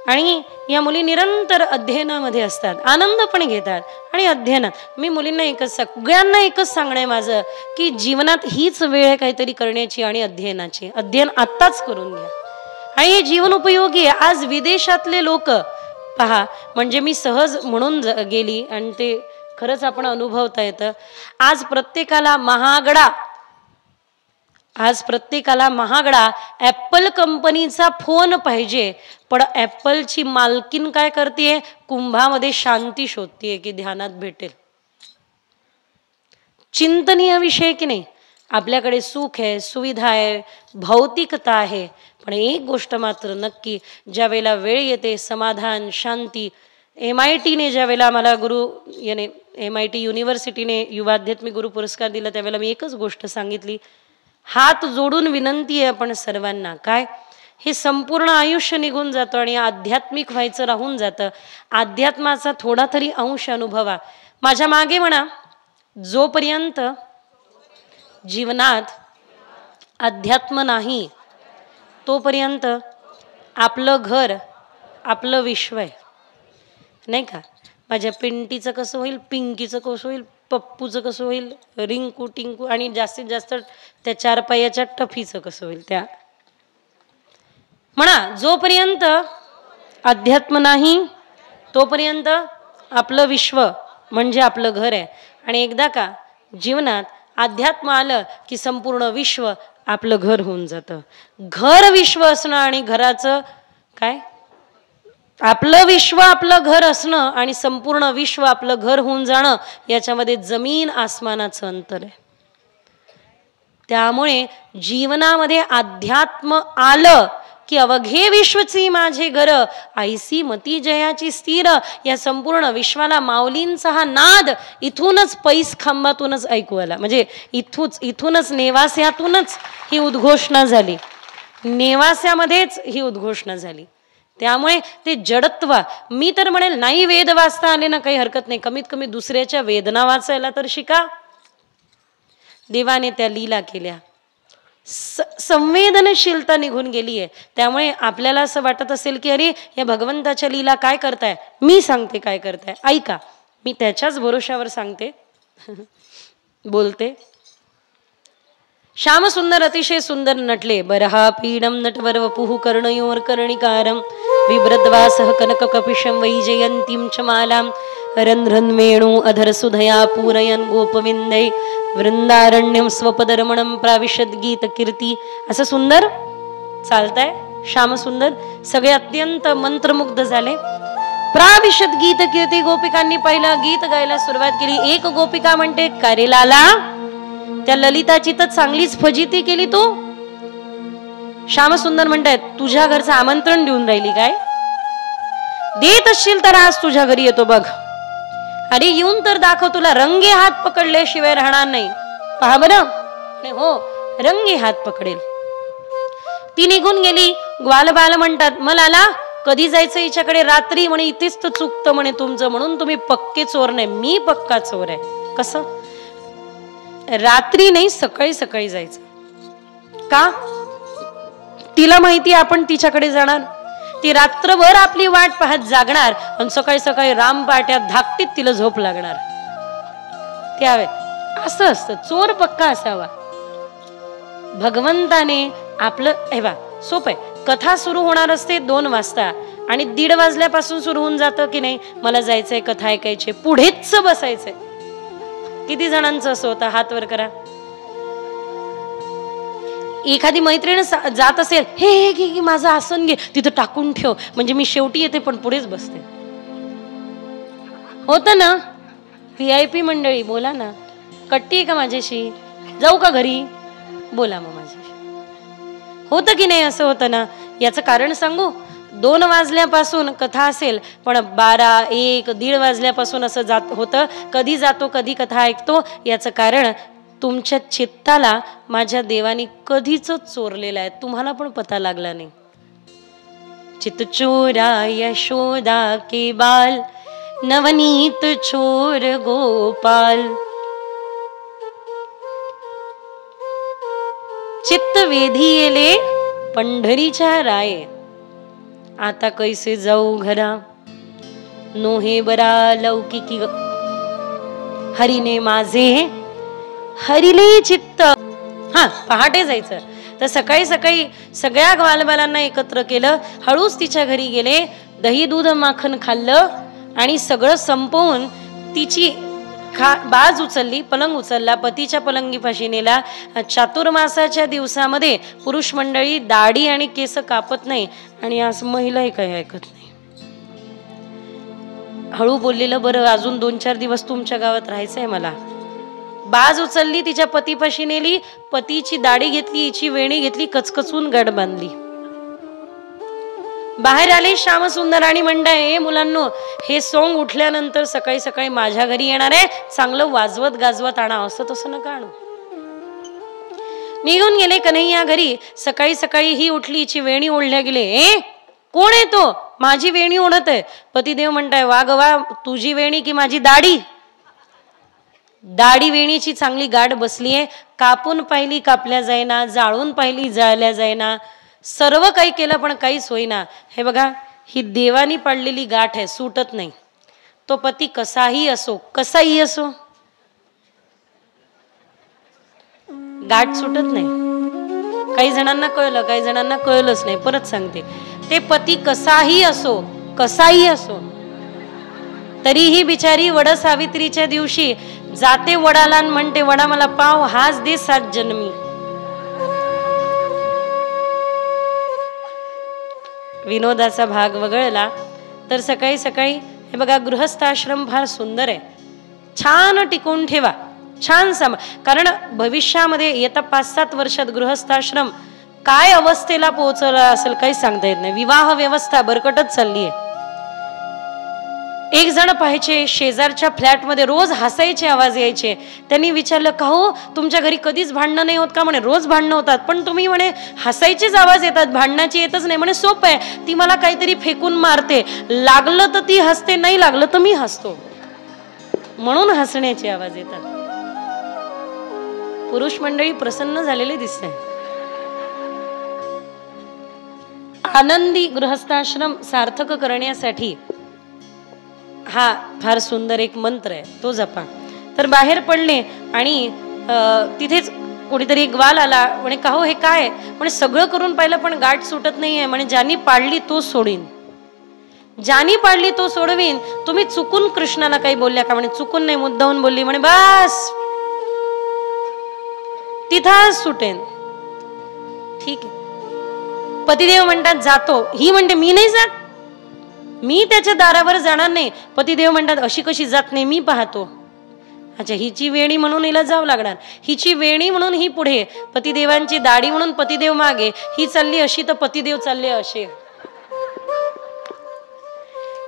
आणि या मुली निरंतर अध्ययनामध्ये असतात, आनंद पण घेतात आणि अध्ययनात. मी मुलींना सगळ्यांना एकच सांगणं माझं की जीवनात हीच वेळ आहे काहीतरी करण्याची आणि अध्ययनाची. अध्ययन आत्ताच करून घ्या आणि हे जीवन उपयोगी आहे. आज विदेशातले लोक पहा, म्हणजे मी सहज म्हणून गेली आणि ते खरंच आपण अनुभवता येतं. आज प्रत्येकाला महागडा ॲपल कंपनीचा फोन पाहिजे, पण ॲपलची मालकीन काय करते, कुंभामध्ये शांती शोधतीये की ध्यानात भेटेल. चिंतनीय विषय की नाही. आपल्याकडे सुख आहे, सुविधा आहे, भौतिकता आहे, पण एक गोष्ट मात्र नक्की, ज्या वेळेला वेळ येते समाधान शांती. MITने ज्या वेळेला मला MIT युनिव्हर्सिटीने युवा आध्यात्मिक गुरु पुरस्कार दिला त्यावेळेला मी एकच गोष्ट सांगितली, हात जोडून विनंती आहे आपण सर्वांना, काय, हे संपूर्ण आयुष्य निघून जातं आणि आध्यात्मिक व्हायचं राहून जातं. अध्यात्माचा थोडा तरी अंश अनुभवा. माझ्या मागे म्हणा, जोपर्यंत जीवनात अध्यात्म नाही तोपर्यंत आपलं घर आपलं विश्व आहे, नाही का. माझ्या पिंटीचं कसं होईल, पिंकीचं कसं होईल, पप्पूचं कसं होईल, रिंकू टिंकू, आणि जास्तीत जास्त त्या 4 पायाच्या टफीचं कसं होईल. त्या म्हणा, जोपर्यंत अध्यात्म नाही तोपर्यंत आपलं विश्व म्हणजे आपलं घर आहे. आणि एकदा का जीवनात अध्यात्म आलं की संपूर्ण विश्व आपलं घर होऊन जातं. घर विश्व असणं आणि घराचं काय, आपलं विश्व आपलं घर असणं आणि संपूर्ण विश्व आपलं घर होऊन जाणं, याच्यामध्ये जमीन आसमानाचं अंतर आहे. त्यामुळे जीवनामध्ये अध्यात्म आलं की अवघे विश्वची माझे घर, ऐसी मती जयाची स्थिर. या संपूर्ण विश्वाला माऊलींचा हा नाद इथूनच पैस खांबातूनच ऐकू आला. म्हणजे इथूनच नेवास्यातूनच ही उद्घोषणा झाली, नेवास्यामध्येच ही उद्घोषणा झाली. त्यामुळे ते जडत्व, मी तर म्हणेल नाही वेद वाचता आले ना काही हरकत नाही, कमीत कमी दुसऱ्याच्या वेदना वाचायला तर शिका. देवाने त्या लीला केल्या, संवेदनशीलता निघून गेली आहे. त्यामुळे आपल्याला असं वाटत असेल की अरे या भगवंताच्या लीला काय करताय, मी सांगते काय करताय, ऐका. मी त्याच्याच भरोशावर सांगते बोलते. श्यामसुंदर अतिशय सुंदर नटले. बरहा पीडम नटवर वपुः कर्णयोर कर्णिकारम विभ्रद्वासः कनक कपिशं वैजयंतीं च मालां रन्ध्रन् वेणु अधर सुधया पूरयन् गोपविंदै वृंदारण्यम स्वपदरमणम प्राविशद गीत कीर्ती. असं सुंदर चालताय श्यामसुंदर. सगळे अत्यंत मंत्रमुग्ध झाले. प्राविशद गीत कीर्ती. गोपिकांनी पहिलं गीत गायला सुरुवात केली. एक गोपिका म्हणते, का रे लाला, त्या ललिताची तर चांगलीच फजिती केली तू. श्यामसुंदर म्हणतायत, तुझ्या घरचं आमंत्रण देऊन राहिली काय, देत असशील तर आज तुझ्या घरी येतो बघ. अरे येऊन तर दाखव, तुला रंगे हात पकडल्याशिवाय राहणार नाही. पहा बरं, हो रंगे हात पकडेल. ती निघून गेली. ग्वालबाल म्हणतात, मला कधी जायचं हिच्याकडे, रात्री म्हणे इथेच तर चुकतं म्हणे तुमचं, म्हणून तुम्ही पक्के चोर नाही, मी पक्का चोर आहे. कसं, रात्री नाही सकाळी सकाळी जायचं का, तिला माहिती आपण तिच्याकडे जाणार. ती रात्रभर आपली वाट पाहत जागणार आणि सकाळी सकाळी रामपाट्यात धाकटीत तिला झोप लागणार. त्यावे असं असतं, चोर पक्का असावा. भगवंताने आपलं हेवा सोपं आहे. कथा सुरू होणार असते 2 वाजता आणि 1:30 वाजल्यापासून सुरू होऊन जातं की नाही, मला जायचंय कथा ऐकायची, पुढेच बसायचंय. किती जणांचं असं होतं, हात वर करा. एखादी मैत्रीण जात असेल, हे घे माझं आसन घे, तिथं टाकून ठेव, म्हणजे मी शेवटी येते पण पुढेच बसते. होतं ना. VIP मंडळी, बोला ना, कट्टी आहे का माझ्याशी, जाऊ का घरी, बोला मग माझ्याशी. होतं की नाही, असं होतं ना. याचं कारण सांगू, 2 वाजल्यापासून कथा असेल पण 12, 1, 1:30 वाजल्यापासून असं जात होतं. कधी जातो कधी कथा ऐकतो. याचं कारण तुमच्या चित्ताला माझ्या देवानी कधीच चोरलेला आहे, तुम्हाला पण पता लागला नाही. चित चोरा यशोदा के बाल, नवनीत चोर गोपाल. चित्त वेधी येले पंढरीच्या राये. आता कैसे जाऊ घरा, नोहे बरा लौकिकी हरीने माझे हरिले चित्त. हा, पहाटे जायचं. तर सकाळी सकाळी सगळ्या बालबालांना एकत्र केलं, हळूच तिच्या घरी गेले, दही दूध माखन खाल्लं आणि सगळं संपवून तिची बाज उचलली, पलंग उचलला, पतीच्या पलंगीपाशी नेला. चातुर्मासाच्या दिवसामध्ये पुरुष मंडळी दाढी आणि केस कापत नाही आणि आज महिलाही काही ऐकत नाही. हळू बोललेलं बरं, अजून 2-4 दिवस तुमच्या गावात राहायचंय मला. बाज उचलली, तिच्या पतीपाशी नेली, पतीची दाढी घेतली, हिची वेणी घेतली, कचकचून गड बांधली. बाहेर आले श्यामसुंदर आणि म्हणताय, मुलांनो हे सोंग उठल्यानंतर सकाळी सकाळी माझ्या घरी येणार आहे, चांगलं वाजवत गाजवत आणा, असं तसं नका आणू. निघून गेले कन्हैया घरी. सकाळी सकाळी ही उठली, हिची वेणी ओढल्या गेले. कोण आहे तो? माझी वेणी ओढत आहे. पतिदेव म्हणताय, वा ग वा, तुझी वेणी की माझी दाढी? दाढी वेणीची चांगली गाठ बसलीये. कापून पाहिली कापल्या जायना, जाळून पाहिली जाळल्या जायना, सर्व काही केलं पण काहीच होईना. हे बघा, ही देवानी पाडलेली गाठ आहे, सुटत नाही. तो पती कसाही असो, कसाही असो, गाठ सुटत नाही. काही जणांना कळलं, काही जणांना कळलंच नाही. परत सांगते, ते पती कसाही असो, कसाही असो, तरीही बिचारी वड सावित्रीच्या दिवशी जाते वडाला म्हणते, वडा मला पाव हाच दे 7 जन्मी. विनोदाचा भाग वगळला तर सकाळी सकाळी हे बघा, गृहस्थाश्रम फार सुंदर आहे. छान टिकून ठेवा, छान कारण भविष्यामध्ये येत्या 5-7 वर्षात गृहस्थाश्रम काय अवस्थेला पोहोचला असेल काही सांगता येत नाही. विवाह व्यवस्था बरकटच चालली आहे. एक जण पाहायचे, शेजारच्या फ्लॅटमध्ये रोज हसायचे आवाज यायचे. त्यांनी विचारलं, का हो तुमच्या घरी कधीच भांडणं नाही होत का? म्हणे रोज भांडणं होतात, पण तुम्ही म्हणे हसायचेच आवाज येतात, भांडणाची येतच नाही. म्हणे सोपं आहे, ती मला काहीतरी फेकून मारते, लागलं तर ती हसते, नाही लागलं तर मी हसतो, म्हणून हसण्याचे आवाज येतात. पुरुष मंडळी प्रसन्न झालेले दिसते. आनंदी गृहस्थाश्रम सार्थक करण्यासाठी हा फार सुंदर एक मंत्र आहे, तो जपा. तर बाहेर पडले आणि तिथेच कोणीतरी एक ग्वाल आला. म्हणे, का हो हे काय? म्हणे, सगळं करून पाहिलं पण गाठ सुटत नाहीये. म्हणे, ज्यानी पाडली तो सोडीन, ज्यानी पाडली तो सोडवीन. तुम्ही चुकून कृष्णाला काही बोलल्या का? म्हणे, चुकून नाही, मुद्दाहून बोलली. म्हणे, बस तिथंच सुटेन. ठीक आहे. पतिदेव म्हणतात, जातो. ही म्हणते, मी नाही जात, मी त्याच्या दारावर जाणार नाही. पतिदेव म्हणतात, अशी कशी जात नाही, मी पाहतो. अच्छा, हिची वेणी म्हणून हिला जावं लागणार, हिची वेणी म्हणून ही पुढे, पतिदेवांची दाढी म्हणून पतिदेव मागे. ही चालली अशी तर पतिदेव चालले असे.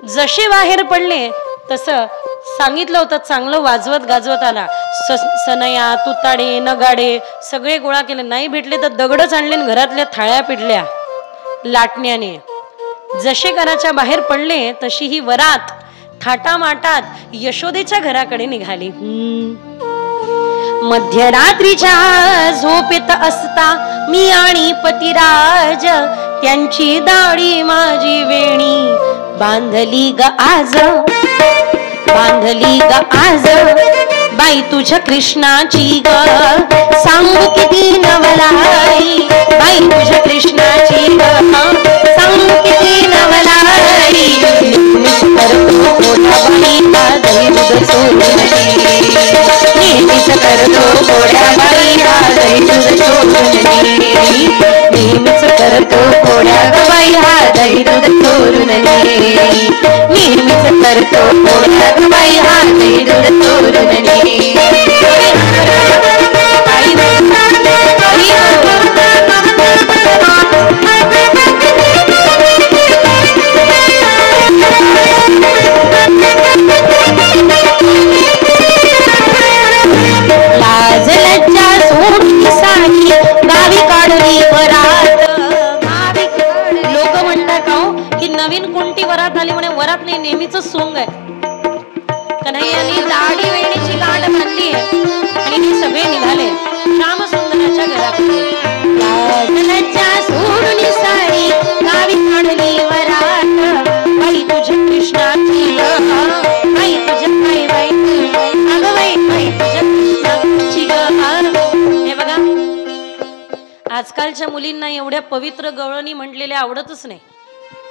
जसे बाहेर पडले तसं सांगितलं होतं, चांगलं वाजवत गाजवत आला. सनया, तुताडे, नगाडे सगळे गोळा केले. नाही भेटले तर दगडच आणले, घरातल्या थाळ्या पिटल्या लाटण्याने. जसे घराच्या बाहेर पडले तशी ही वरात थाटामाटात यशोदेच्या घराकडे निघाली. मध्यरात्रीच्या झोपेत असता मी आणि पतिराज, त्यांची दाढी माझी वेणी बांधली ग आज, बांधली ग आज. बाई तुझ्या कृष्णाची ग सांगू किती नवलाई, बाई तुझ्या कृष्णाची ग सांगू किती नवलाई. करतो मोठा बाई हा दही दूध सोडून, नेहमीच करतो गोड्या बाई हा दही दूध सोडून, नेहमीच करतो गोड्या ग बाई हा दही दूध सोडून, नेहमीच करतो गोड्या ग बाई हा दही दूध सोडून. लाज लज्जा सोडून सारी गावी काढली वरात. लोक म्हणतात का हो की नवीन कोणती वरात आली? म्हणे, वरात नाही, नेहमीच सोंग आहे. कन्हैयानी दाढी वेणीची गाठ बांधली आणि हे सगळे निघाले श्यामसुंदराच्या घराकडे. लाज लज्जा सोडून सारी गावी काढली वरात. आजकालच्या मुलींना एवढ्या पवित्र गवळणी म्हटलेल्या आवडतच नाही,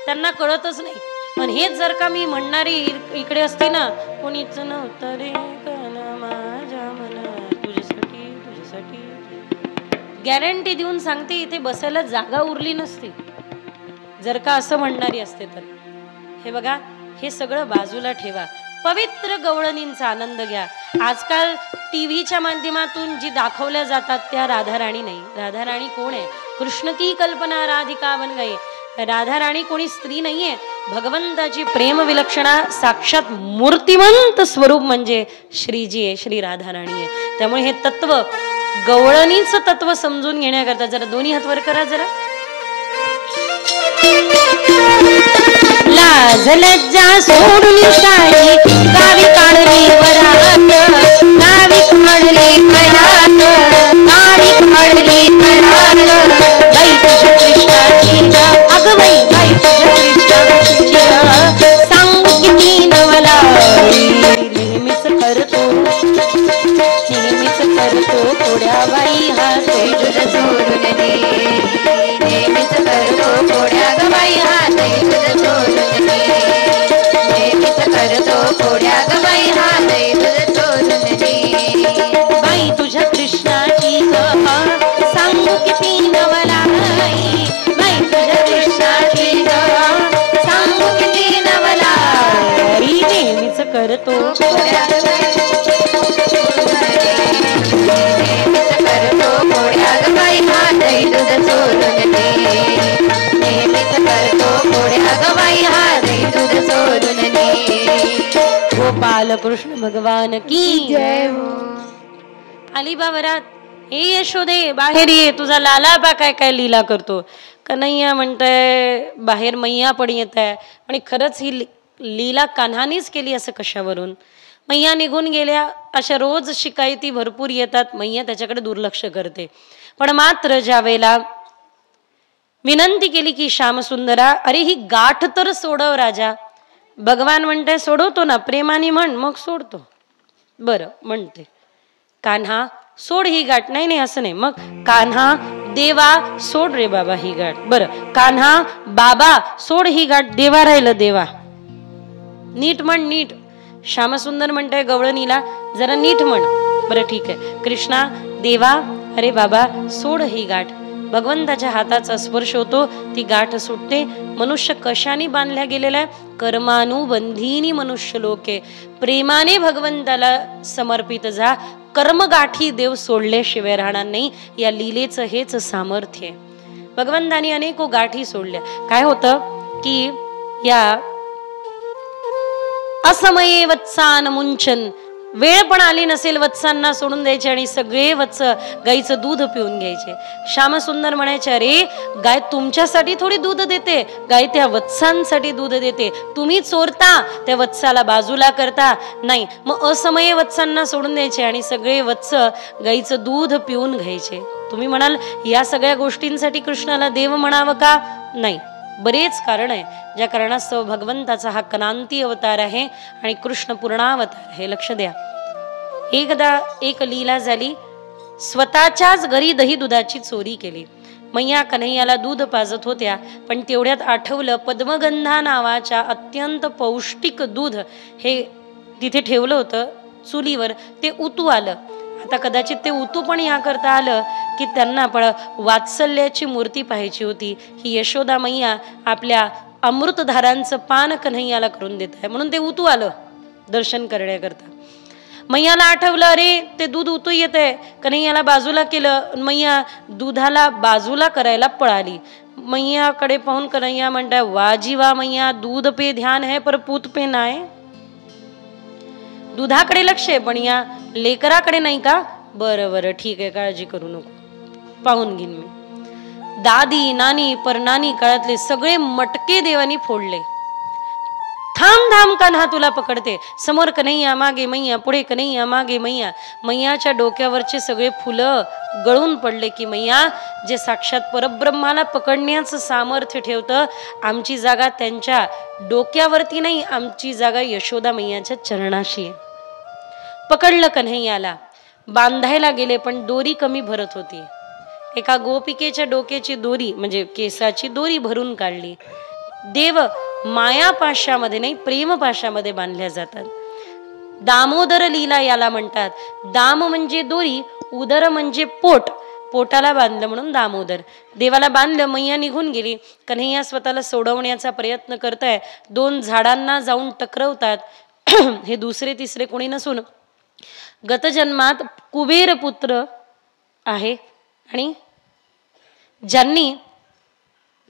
त्यांना कळतच नाही. पण हेच जर का मी म्हणणारी इकडे असती ना, कोणीच नव्हतं रे माझ्या मना तुझ्यासाठी तुझ्यासाठी, गॅरंटी देऊन सांगते इथे बसायला जागा उरली नसती जर का असं म्हणणारी असते तर. हे बघा, हे सगळं बाजूला ठेवा, पवित्र गवळणींचा आनंद घ्या. आजकाल टीव्हीच्या माध्यमातून जी दाखवल्या जातात त्या राधाराणी नाही. राधाराणी कोण आहे? कृष्ण की कल्पना राधिका बन गई. राधाराणी कोणी स्त्री नाहीये, भगवंताची प्रेम विलक्षणा साक्षात मूर्तिमंत स्वरूप म्हणजे श्रीजी आहे, श्री राधाराणी आहे. त्यामुळे हे तत्व, गवळणीचं तत्व समजून घेण्याकरता जरा दोन्ही हात वर करा जरा. लाज लज्जा सोडून साडी गावी काढली वरात, गावी काढली वरात, गावी काढली वरात. बाई तुझ्या कृष्णाची अगं बाई, बाई तुझ्या कृष्णाची सांग किती नवलाई. नेहमीच करतो कोड्या बाई हात तुझ सोडून दे, नेहमीच करतो कोड्या ग बाई हात तुझ सोडून दे, नेहमीच करतो कोड्या ग बाई हात तुझ सोडून दे. बाई तुझ्या कृष्णाची सांग किती नवलाई, बाई तुझ्या कृष्णाची सांग किती नवलाई. नेहमीच करतो कोड्या ग बाई गोपाल कृष्ण भगवान की जय हो. अलिबा वरात, हे यशोदे बाहेर ये, तुझा लालाबा काय काय लीला करतो. कन्हैया म्हणताय बाहेर मैया पण येत आहे, आणि खरंच ही लीला कान्हानीच केली असं कशावरून. मैया निघून गेल्या अशा रोज शिकायती भरपूर येतात, मैया त्याच्याकडे दुर्लक्ष करते. पण मात्र ज्या वेळेला विनंती केली की श्यामसुंदरा, अरे ही गाठ तर सोडव राजा. भगवान म्हणते सोडवतो ना, प्रेमाने म्हण मग सोडतो. बरं म्हणते कान्हा सोड ही गाठ. नाही नाही असं नाही. मग कान्हा देवा सोड रे बाबा ही गाठ. बरं कान्हा बाबा सोड ही गाठ. देवा राहिलं देवा. नीट म्हण नीट. श्यामसुंदर म्हणताय गवळणीला जरा नीट म्हण. बरं ठीक आहे. कृष्णा देवा अरे बाबा सोड ही गाठ. भगवंताच्या हाताचा स्पर्श होतो, ती गाठ सुटते. मनुष्य कशाने बांधल्या गेलेला आहे? कर्मानुबंधीनी मनुष्य लोके. प्रेमाने भगवंताला समर्पित जा. कर्मगाठी देव सोडल्याशिवाय राहणार नाही. या लीलेचं हेच सामर्थ्य आहे. भगवंतानी अनेको गाठी सोडल्या. काय होतं की या असमये वत्सान मुंचन, वेळ पण आली नसेल वत्सांना सोडून द्यायचे आणि सगळे वत्स गाईचं दूध पिऊन घ्यायचे. श्यामसुंदर म्हणायचे अरे गाय तुमच्यासाठी थोडी दूध देते, गाय त्या वत्सांसाठी दूध देते. तुम्ही चोरता, त्या वत्साला बाजूला करता. नाही, मग असमये वत्सांना सोडून द्यायचे आणि सगळे वत्स गाईचं दूध पिऊन घ्यायचे. तुम्ही म्हणाल या सगळ्या गोष्टींसाठी कृष्णाला देव म्हणावं का? नाही, बरेच कारण आहे ज्या कारणास्तव भगवंताचा हा कनांती अवतार आहे आणि कृष्ण पूर्णावतार आहे. लक्ष द्या. एकदा एक लीला झाली. स्वतःच्याच घरी दही दुधाची चोरी केली. मैया कन्हैयाला दूध पाजत होत्या, पण तेवढ्यात आठवलं पद्मगंधा नावाच्या अत्यंत पौष्टिक दूध हे तिथे ठेवलं होतं चुलीवर. ते उतू आलं. आता कदाचित ते उतू पण या करता आलं की त्यांना पण वात्सल्याची मूर्ती पाहायची होती. ही यशोदा मैया आपल्या अमृतधारांचं पान कन्हैयाला करून देत आहे, म्हणून ते उतू आलं दर्शन करण्याकरता. मैयाला आठवलं अरे ते दूध उतू येत आहे. कन्हैयाला बाजूला केलं. मैया दुधाला बाजूला करायला पळाली. मैयाकडे पाहून कन्हैया म्हणताय वा जी वा मैया, दूध पे ध्यान है पर पूत पे नाय. दुधाकडे लक्ष आहे पण या लेकराकडे नाही का? बरं बरं ठीक आहे, काळजी करू नको, पाहून घेईन मी. दादी नानी परनानी काळातले सगळे मटके देवानी फोडले. थांब थांब कान्हा तुला पकडते. समोर कन्हैया, मागे मैया, पुढे कन्हैया, मागे मैया. मैयाच्या डोक्यावरचे सगळे फुलं गळून पडले की मैया जे साक्षात परब्रह्माला पकडण्याचं सामर्थ्य ठेवतं, आमची जागा त्यांच्या डोक्यावरती नाही, आमची जागा यशोदा मैयाच्या चरणाशी आहे. पकडलं कन्हैयाला, बांधायला गेले पण दोरी कमी भरत होती. एका गोपिकेच्या डोक्याची दोरी म्हणजे केसाची दोरी भरून काढली. देव मायापाशामध्ये नाही प्रेमपाशामध्ये बांधल्या जातात. दामोदर लीला याला म्हणतात. दाम म्हणजे दोरी, उदर म्हणजे पोट, पोटाला बांधलं म्हणून दामोदर. देवाला बांधलं, मैया निघून गेली. कन्हैया स्वतःला सोडवण्याचा प्रयत्न करताय. 2 झाडांना जाऊन टकरवतात. हे दुसरे तिसरे कोणी नसून गतजन्मात कुबेर पुत्र आहे आणि ज्यांनी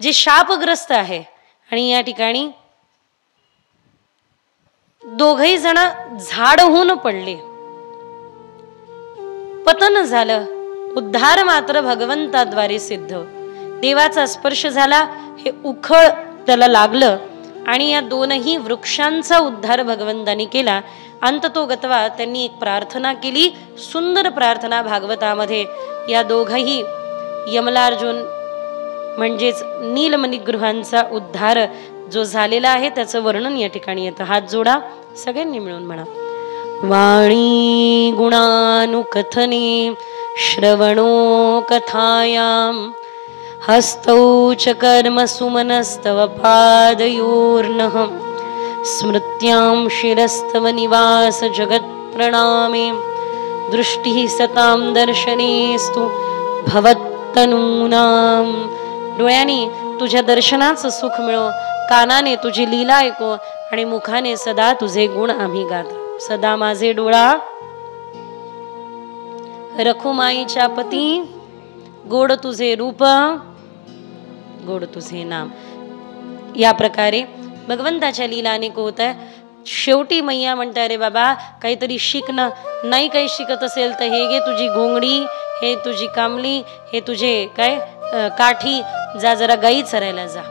जे शापग्रस्त आहे. आणि या ठिकाणी दोघही जण झाड होऊन पडले, पतन झालं. उद्धार मात्र भगवंताद्वारे सिद्ध. देवाचा स्पर्श झाला, हे उखळ त्याला लागलं आणि या 2ही वृक्षांचा उद्धार भगवंतानी केला. अंततोगत्वा त्यांनी एक प्रार्थना केली, सुंदर प्रार्थना भागवतामध्ये. या दोघही यमलार्जुन म्हणजेच नीलमणिगृहांचा उद्धार जो झालेला आहे त्याचं वर्णन या ठिकाणी येतं. हात जोडा सगळ्यांनी मिळून म्हणा. वाणी गुणानुकथने श्रवणो कथायाम हस्तौ च कर्म सुमनस्तव पादयोर्नः स्मृत्यां शिरस्तव निवास जगत् प्रणामे दृष्टिः सतां दर्शनेस्तु भवत्तनूनां. डोळ्यांनी तुझ्या दर्शनाचं सुख मिळो, कानाने तुझी लीला ऐको आणि मुखाने सदा तुझे गुण आम्ही गातो. सदा माझे डोळा रखुमाईच्या पती, गोड तुझे रूप गोड तुझे नाम. या प्रकारे भगवंताच्या लीला अनेक होत आहे. शेवटी मैया म्हणते, रे बाबा काहीतरी शिक ना. नाही काही शिकत असेल तर हे घे तुझी घोंगडी, हे तुझी कामली, हे तुझे काय काठी, जा जरा गाई चरायला जा.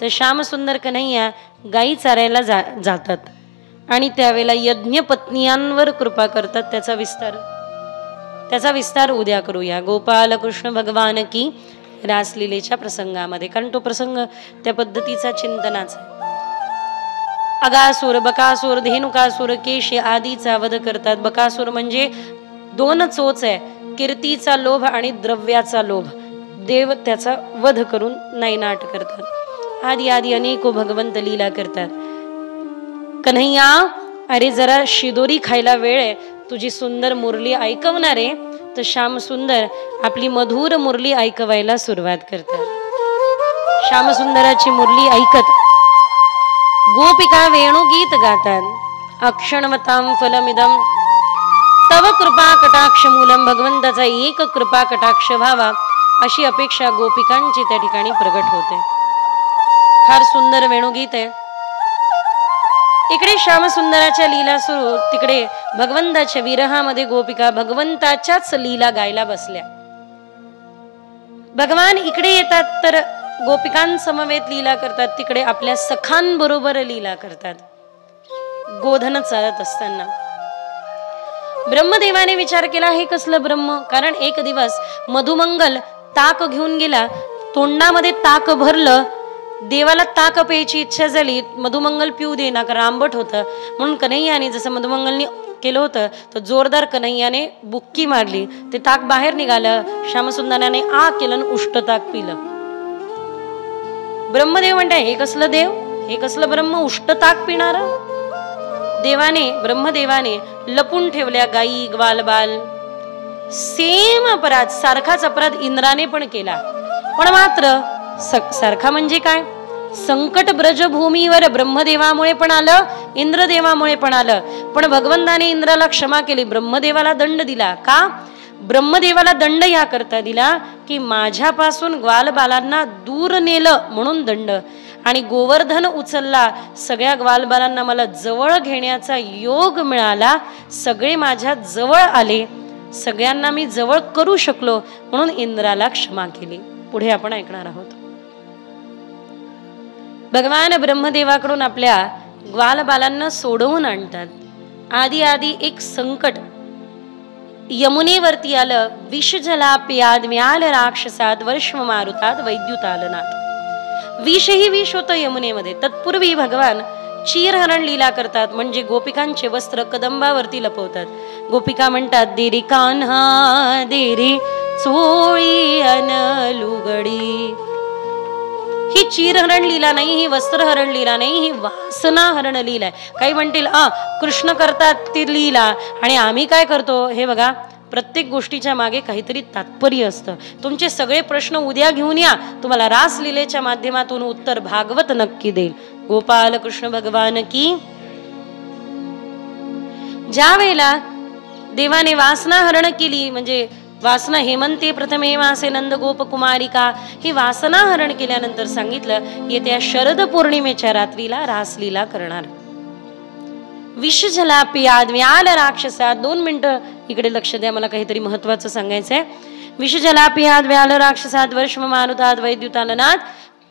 तर श्यामसुंदर कन्हैया गाई चरायला जातात आणि त्यावेळेला यज्ञपत्नीयांवर कृपा करतात. त्याचा विस्तार उद्या करूया. गोपाल कृष्ण भगवान की रासलीलेच्या प्रसंगामध्ये, कारण तो प्रसंग त्या पद्धतीचा चिंतनाचा. अगासूर, बकासूर, धेनुकासूर, केशी आदीचा वध करतात. बकासूर म्हणजे 2 चोच आहे, कीर्तीचा लोभ आणि द्रव्याचा लोभ. देव त्याचा वध करून नायनाट करतात. आदी आदी अनेको भगवंत लीला करतात. कन्हैया अरे जरा शिदोरी खायला वेळ आहे, तुझी सुंदर मुरली ऐकवणार आहे. तर श्याम सुंदर आपली मधुर मुरली ऐकवायला सुरुवात करतात. श्यामसुंदराची मुरली ऐकत गोपिका वेणुगीत गातात. अक्षणवतां फलमिदं तव कृपा कटाक्ष मूलम. भगवंताचा एक कृपा कटाक्ष व्हावा अशी अपेक्षा गोपिकांची त्या ठिकाणी प्रगट होते. फार सुंदर वेणुगीत आहे. इकडे श्यामसुंदराच्या लीला सुरू, तिकडे भगवंताच्या विरहामध्ये गोपिका भगवंताच्याच लीला गायला बसल्या. भगवान इकडे येतात तर गोपिकांसमवेत लीला करतात, तिकडे आपल्या सखांबरोबर लीला करतात. गोधन चालत असताना ब्रह्मदेवाने विचार केला, हे कसलं ब्रह्म? कारण एक दिवस मधुमंगल ताक घेऊन गेला, तोंडामध्ये ताक भरलं. देवाला ताक प्यायची इच्छा झाली, मधुमंगल पिऊ देना कारण आंबट होतं. म्हणून कन्हैयाने जसं मधुमंगलने केलं होतं तर जोरदार कन्हैयाने बुक्की मारली, ते ताक बाहेर निघालं. श्यामसुंदराने आ केलं, उष्ट ताक पिलं. ब्रह्मदेव म्हणताय, हे कसलं देव, हे कसलं ब्रह्म, उष्ट ताक पिणार? ब्रह्मदेवाने लपून ठेवल्या गायी ग्वालबाल. सेम अपराध, सारखाच अपराध इंद्राने पण केला. पण मात्र सारखा म्हणजे काय, संकट ब्रजभूमीवर ब्रह्मदेवामुळे पण आलं, इंद्रदेवामुळे पण आलं. पण भगवंताने इंद्राला क्षमा केली, ब्रह्मदेवाला दंड दिला. का? ब्रह्मदेवाला दंड या करता दिला की माझ्यापासून ग्वालबालांना दूर नेलं म्हणून दंड, आणि गोवर्धन उचलला, सगळ्या ग्वालबालांना मला जवळ घेण्याचा योग मिळाला, सगळे माझ्या जवळ आले, सगळ्यांना मी जवळ करू शकलो म्हणून इंद्राला क्षमा केली. पुढे आपण ऐकणार आहोत. भगवान ब्रह्मदेवाकडून आपल्या ग्वालबालांना सोडवून आणतात. आधी आधी एक संकट यमुनेवरती आलं. विषजलाप्याद म्याल राक्षसात वर्ष्म मारुतात वैद्युतालनात. विषही विष होतं यमुनेमध्ये. तत्पूर्वी भगवान चीरहरण लीला करतात, म्हणजे गोपिकांचे वस्त्र कदंबावरती लपवतात. गोपिका म्हणतात, देरे कान्हा देरे चोळी अन लुगडी. ही चीरहरण लीला नाही, ही वस्त्रहरण लीला नाही, ही वासना हरण लीला आहे. काही म्हणतील कृष्ण करतात ती लीला आणि आम्ही काय करतो. हे बघा, प्रत्येक गोष्टीच्या मागे काहीतरी तात्पर्य असतं. तुमचे सगळे प्रश्न उद्या घेऊन या, तुम्हाला रासलीलेच्या माध्यमातून उत्तर भागवत नक्की देईल. गोपाल कृष्ण भगवान की. ज्या वेळेला देवाने वासना हरण केली, म्हणजे वासना हेमंते प्रथमे वासे नंद गोप कुमारिका, ही वासना हरण केल्यानंतर सांगितलं येत्या शरद पौर्णिमेच्या रात्रीला रासलीला करणार. विषजला पियाद व्याल राक्षसा. 2 मिनिटं इकडे लक्ष द्या, मला काहीतरी महत्वाचं सांगायचंय. विषजला पियाद व्याल राक्षसात वर्षम मारुतात वैद्युताननात.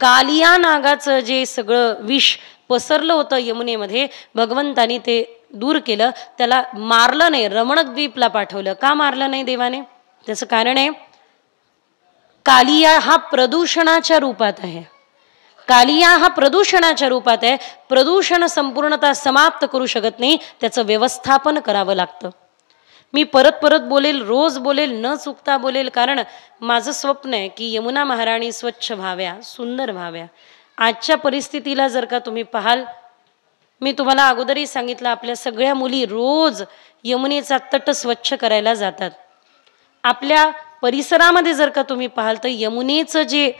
कालिया नागाचं जे सगळं विष पसरलं होतं यमुनेमध्ये, भगवंतानी ते दूर केलं. त्याला मारलं नाही, रमणक द्वीपला पाठवलं. का मारलं नाही देवाने? त्याचं कारण आहे, कालिया हा प्रदूषणाच्या रूपात आहे. कालिया हा प्रदूषणाच्या रूपात आहे. प्रदूषण संपूर्णतः समाप्त करू शकत नाही, त्याचं व्यवस्थापन करावं लागतं. मी परत परत बोलेल, रोज बोलेल, न चुकता बोलेल, कारण माझं स्वप्न आहे की यमुना महाराणी स्वच्छ व्हाव्या, सुंदर व्हाव्या. आजच्या परिस्थितीला जर का तुम्ही पाहाल, मी तुम्हाला अगोदरही सांगितलं, आपल्या सगळ्या मुली रोज यमुनेचा तट स्वच्छ करायला जातात. आपल्या परिसरामध्ये जर का तुम्ही पाहाल तर यमुनेचं जे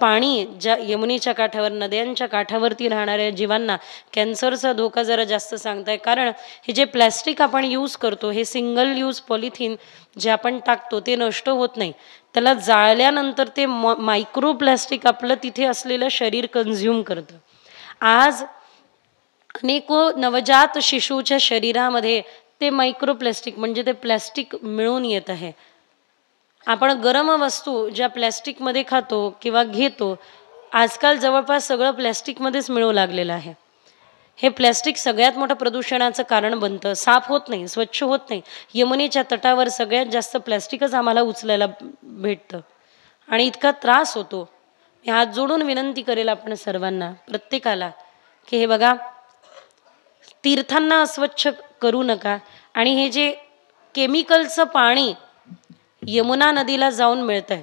पाणी, ज्या यमुनेच्या काठावर, नद्यांच्या काठावरती राहणाऱ्या जीवांना कॅन्सरचा धोका जरा जास्त सांगताय. कारण हे जे प्लॅस्टिक आपण यूज करतो, हे सिंगल यूज पॉलिथिन जे आपण टाकतो ते नष्ट होत नाही. त्याला जाळल्यानंतर ते मायक्रो प्लॅस्टिक आपलं तिथे असलेलं शरीर कन्झ्युम करतं. आज अनेको नवजात शिशूच्या शरीरामध्ये ते मायक्रो प्लॅस्टिक म्हणजे ते प्लॅस्टिक मिळून येत आहे. आपण गरम वस्तू ज्या प्लॅस्टिकमध्ये खातो किंवा घेतो, आजकाल जवळपास सगळं प्लॅस्टिकमध्येच मिळू लागलेलं आहे. हे प्लॅस्टिक सगळ्यात मोठं प्रदूषणाचं कारण बनतं. साफ होत नाही, स्वच्छ होत नाही. यमुनेच्या तटावर सगळ्यात जास्त प्लॅस्टिकच आम्हाला उचलायला भेटतं आणि इतका त्रास होतो. मी हात जोडून विनंती करेल आपण सर्वांना, प्रत्येकाला, की हे बघा, तीर्थांना अस्वच्छ करू नका. आणि हे जे केमिकलचं पाणी यमुना नदीला जाऊन मिळतंय,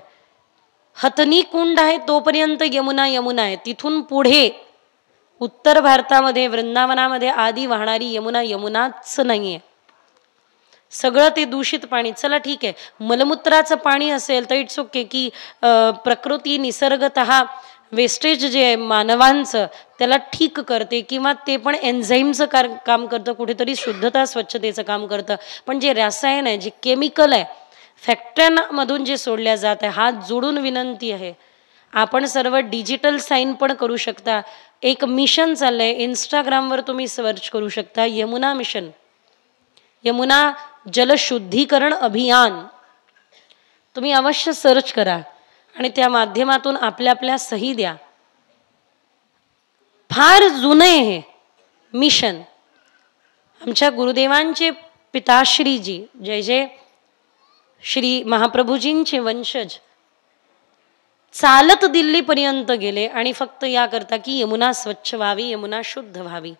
हथनी कुंड आहे तोपर्यंत यमुना यमुना आहे. तिथून पुढे उत्तर भारतामध्ये वृंदावनामध्ये आधी वाहणारी यमुना यमुनाच नाहीये, सगळं ते दूषित पाणी. चला ठीक आहे, मलमूत्राचं पाणी असेल तर इट्स ओके, की प्रकृती निसर्गतः वेस्टेज जे आहे मानवांचं त्याला ठीक करते, किंवा ते पण एन्झाईमचं काम करतं, कुठेतरी शुद्धता स्वच्छतेचं काम करतं. पण जे रसायन आहे, जे केमिकल आहे, फॅक्टऱ्यांमधून जे सोडल्या जात आहे, हात जोडून विनंती आहे, आपण सर्व डिजिटल साईन पण करू शकता. एक मिशन चाललंय, इंस्टाग्रामवर तुम्ही सर्च करू शकता, यमुना मिशन, यमुना जलशुद्धीकरण अभियान. तुम्ही अवश्य सर्च करा आणि त्या माध्यमातून आपल्या सही द्या. फार जुनं आहे हे मिशन. आमच्या गुरुदेवांचे पिताश्रीजी, जय जय श्री महाप्रभूजींचे वंशज, चालत दिल्लीपर्यंत गेले आणि फक्त या करता की यमुना स्वच्छ व्हावी, यमुना शुद्ध व्हावी.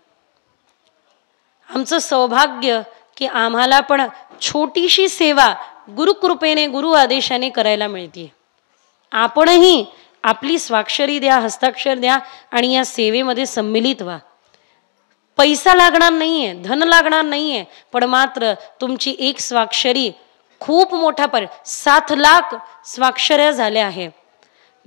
आमचं सौभाग्य की आम्हाला पण छोटीशी सेवा गुरुकृपेने, गुरु आदेशाने करायला मिळते. आपणही आपली स्वाक्षरी द्या, हस्ताक्षर द्या आणि या सेवेमध्ये सम्मिलित व्हा. पैसा लागणार नाहीये, धन लागणार नाहीये, पण मात्र तुमची एक स्वाक्षरी खूप मोठा 7 लाख स्वाक्षऱ्या झाल्या आहे,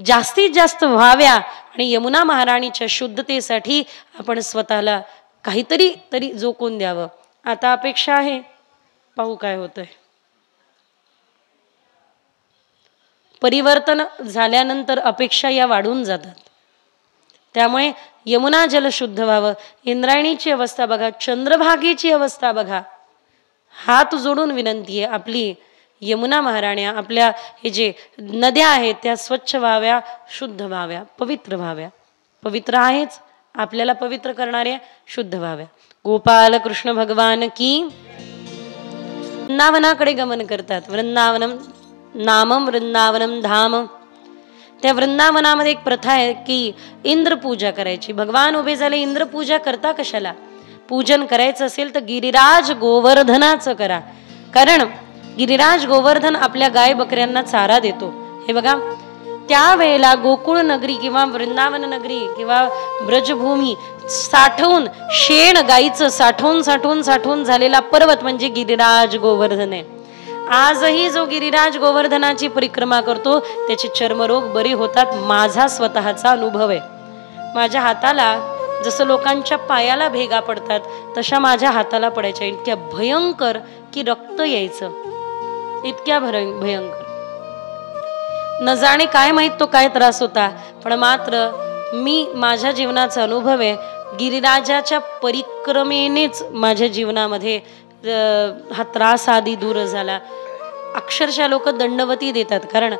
जास्तीत जास्त व्हाव्या. आणि यमुना महाराणीच्या शुद्धतेसाठी आपण स्वतःला काहीतरी तरी जोखून द्यावं. आता अपेक्षा आहे, पाहू काय होतंय. परिवर्तन झाल्यानंतर अपेक्षा या वाढून जातात. त्यामुळे यमुना जल शुद्ध व्हावं. इंद्रायणीची अवस्था बघा, चंद्रभागेची अवस्था बघा. हात जोडून विनंती आहे, आपली यमुना महाराण्या, आपल्या हे जे नद्या आहेत त्या स्वच्छ व्हाव्या, शुद्ध व्हाव्या, पवित्र व्हाव्या. पवित्र आहेच, आपल्याला पवित्र करणाऱ्या शुद्ध व्हाव्या. गोपाल कृष्ण भगवान की. वृंदावनाकडे गमन करतात. वृंदावनम नामम वृंदावनम धाम. त्या वृंदावनामध्ये एक प्रथा आहे की इंद्रपूजा करायची. भगवान उभे झाले, इंद्रपूजा करता कशाला? पूजन करायचं असेल तर गिरिराज गोवर्धनाचं करा. कारण गिरिराज गोवर्धन आपल्या गाय बकऱ्यांना चारा देतो. हे बघा, त्यावेळेला गोकुळ नगरी किंवा वृंदावन नगरी किंवा ब्रजभूमी साठवून शेण गाईचं साठवून झालेला पर्वत म्हणजे गिरिराज गोवर्धन आहे. आजही जो गिरिराज गोवर्धनाची परिक्रमा करतो त्याचे चर्मरोग बरे होतात. माझा स्वतःचा अनुभव आहे. माझ्या हाताला जसं लोकांच्या पायाला भेगा पडतात तशा माझ्या हाताला पडायच्या, इतक्या भयंकर की रक्त यायचं, इतक्या भयंकर. न जाणे काय माहित तो काय त्रास होता, पण मात्र मी माझ्या जीवनाचा अनुभव आहे. गिरिराजाच्या परिक्रमेनेच माझ्या जीवनामध्ये हा त्रास आधी दूर झाला. अक्षरशः लोक दंडवती देतात, कारण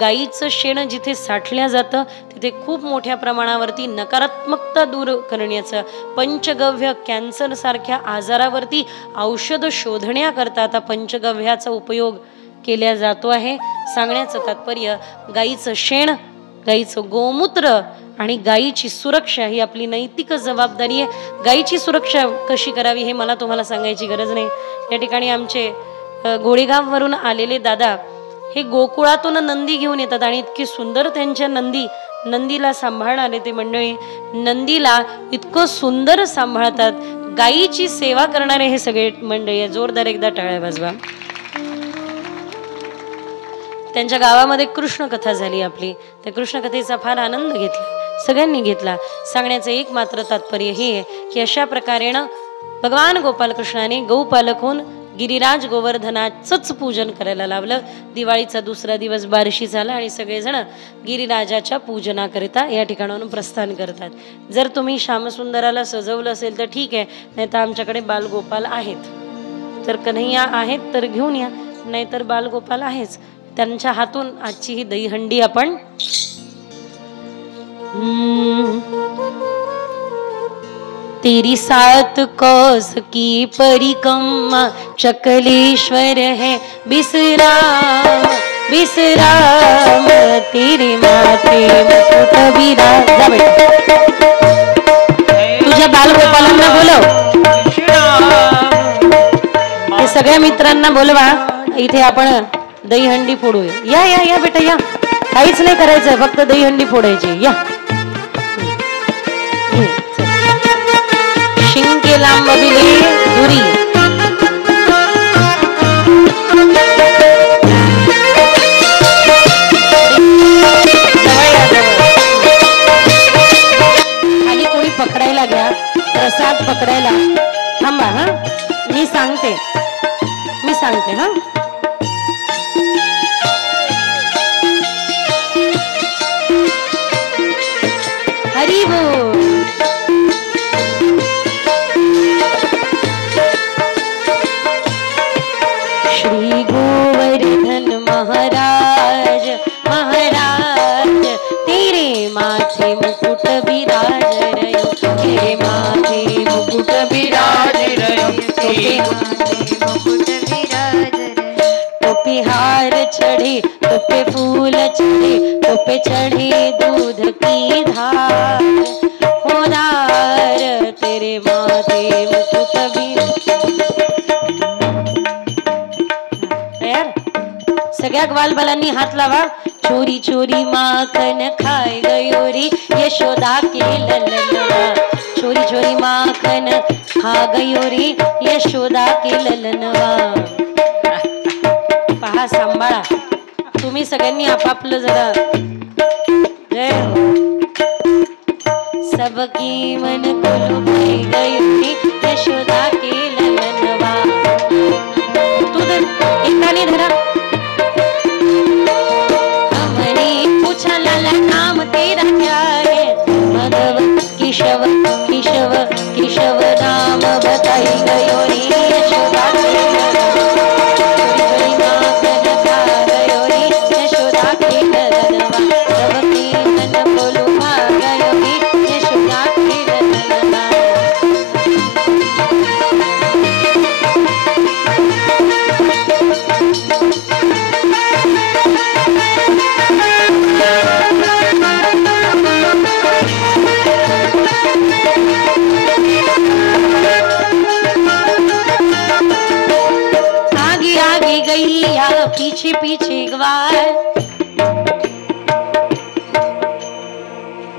गाईचं शेण जिथे साठल्या जातं तिथे खूप मोठ्या प्रमाणावरती नकारात्मकता दूर करण्याचं, पंचगव्य कॅन्सर सारख्या आजारावरती औषध शोधण्याकरता आता पंचगव्याचा उपयोग केला जातो आहे. सांगण्याचं तात्पर्य, गाईचं शेण, गाईचं गोमूत्र आणि गाईची सुरक्षा ही आपली नैतिक जबाबदारी आहे. गाईची सुरक्षा कशी करावी हे मला तुम्हाला सांगायची गरज नाही. या ठिकाणी आमचे गोळेगाववरून आलेले दादा हे गोकुळातून नंदी घेऊन येतात आणि इतकी सुंदर त्यांच्या नंदीला सांभाळणारे ते मंडळी नंदीला इतकं सुंदर सांभाळतात. गाईची सेवा करणारे हे सगळे मंडळी आहे. जोरदार एकदा टाळ्या वाजवा. त्यांच्या गावामध्ये कृष्ण कथा झाली आपली. त्या कृष्ण कथेचा फार आनंद घेतला, सगळ्यांनी घेतला. सांगण्याचं एक मात्र तात्पर्य हे आहे की अशा प्रकारेनं भगवान गोपालकृष्णाने गौपालक होऊन गिरिराज गोवर्धनाचंच पूजन करायला लावलं. दिवाळीचा दुसरा दिवस बारशी झाला आणि सगळेजण गिरिराजाच्या पूजनाकरिता या ठिकाणाहून प्रस्थान करतात. जर तुम्ही श्यामसुंदराला सजवलं असेल तर ठीक आहे, नाही तर आमच्याकडे बालगोपाल आहेत. तर कन्हैया आहेत तर घेऊन या, नाहीतर बालगोपाल आहेच. त्यांच्या हातून आजची ही दहीहंडी आपण तेरी सात कौस की परिक्रमा चकलेश्वर है विश्राम विश्राम तेरे माथे मुकुट विराज. जा बेटा, तुझ्या बालगोपालांना बोलव, हे सगळ्या मित्रांना बोलवा. इथे आपण दहीहंडी फोडूया. या या या बेटा या, काहीच नाही करायचं, फक्त दहीहंडी फोडायची. या शिंके लांब बिले दुरी. खाली कोणी पकडायला घ्या, प्रसाद पकडायला थांबा. हा मी सांगते हा. हरी बोल. श्री गोवर्धन महाराज महाराज तेरे माथे मुकुट विराज रयो, तेरे माथे मुकुट विराज रयो, तेरे माथे मुकुट विराज रयो. तो पे हार चढ़े, तो पे फूल चढ़े, तो पे चढ़े दूध की धार. होदार तेरे माथे मुकुट सगळ्या ग्वालबालांनी हात लावा. चोरी चोरी माखन खाय गयो रे यशोदा के ललनवा, चोरी चोरी माखन खा गयो रे यशोदा के ललनवा. पहा, सांभाळा तुम्ही सगळ्यांनी आपापलं जरा. जय सबकी मन को लुभाई गयो रे यशोदा के ललनवा. तू एक ताली धरा. नाम तेरा क्या है, माधव केशव केशव केशव नाम बताई गयो रे यशोदा के गयो रे यशोदा के ललनवा. सबकी मन को लुभा गयो रे यशोदा के ललनवा.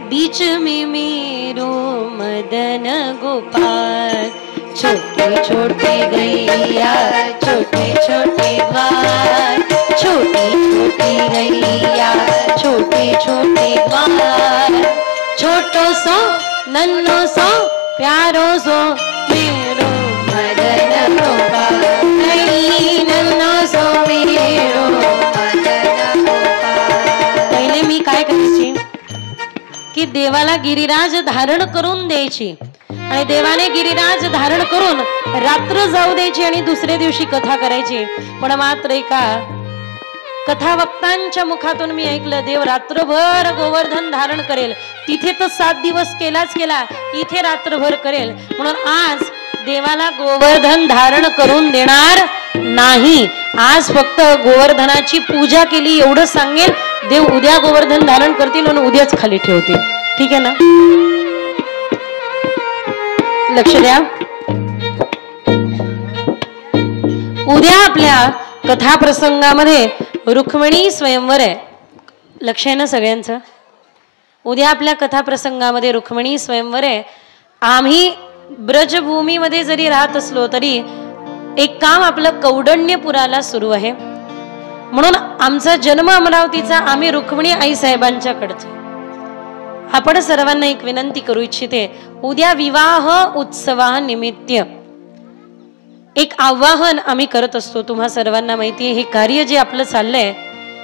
बीच में मेरो मदन गोपाल, छोटी छोटी गैया छोटे छोटे ग्वाल, छोटी छोटी गैया छोटे छोटे ग्वाल, छोटो सो नन्नो सो प्यारो सो मेरो मदन गोपाल, नन्नो सो मेरो मदन गोपाल। पहिले मी काय करायची की देवाला गिरिराज धारण करून द्यायची आणि देवाने गिरिराज धारण करून रात्र जाऊ द्यायची आणि दुसऱ्या दिवशी कथा करायची। पण मात्र एका कथा वक्तांच्या मुखातून मी ऐकलं देव रात्रभर गोवर्धन धारण करेल, तिथे तर 7 दिवस केलाच केला, इथे रात्रभर करेल, म्हणून आज देवाला गोवर्धन धारण करून देणार नाही, आज फक्त गोवर्धनाची पूजा केली एवढं सांगेल, देव उद्या गोवर्धन धारण करतील आणि उद्याच खाली ठेवतील। ठीक आहे ना, लक्ष द्या। उद्या आपल्या कथा प्रसंगामध्ये रुक्मिणी स्वयंवर आहे, लक्ष आहे ना सगळ्यांचं। उद्या आपल्या कथा प्रसंगामध्ये रुक्मिणी स्वयंवर आहे। आम्ही ब्रजभूमीमध्ये जरी राहत असलो तरी एक काम आपलं कौंडण्यपुराला सुरू आहे, म्हणून आमचा जन्म अमरावतीचा, आम्ही रुक्मिणी आई साहेबांच्याकडचे। आपण सर्वांना एक विनंती करू इच्छिते, उद्या विवाह उत्सवानिमित्त एक आवाहन आम्ही करत असतो। तुम्हा सर्वांना माहिती आहे, हे कार्य जे आपलं चाललंय,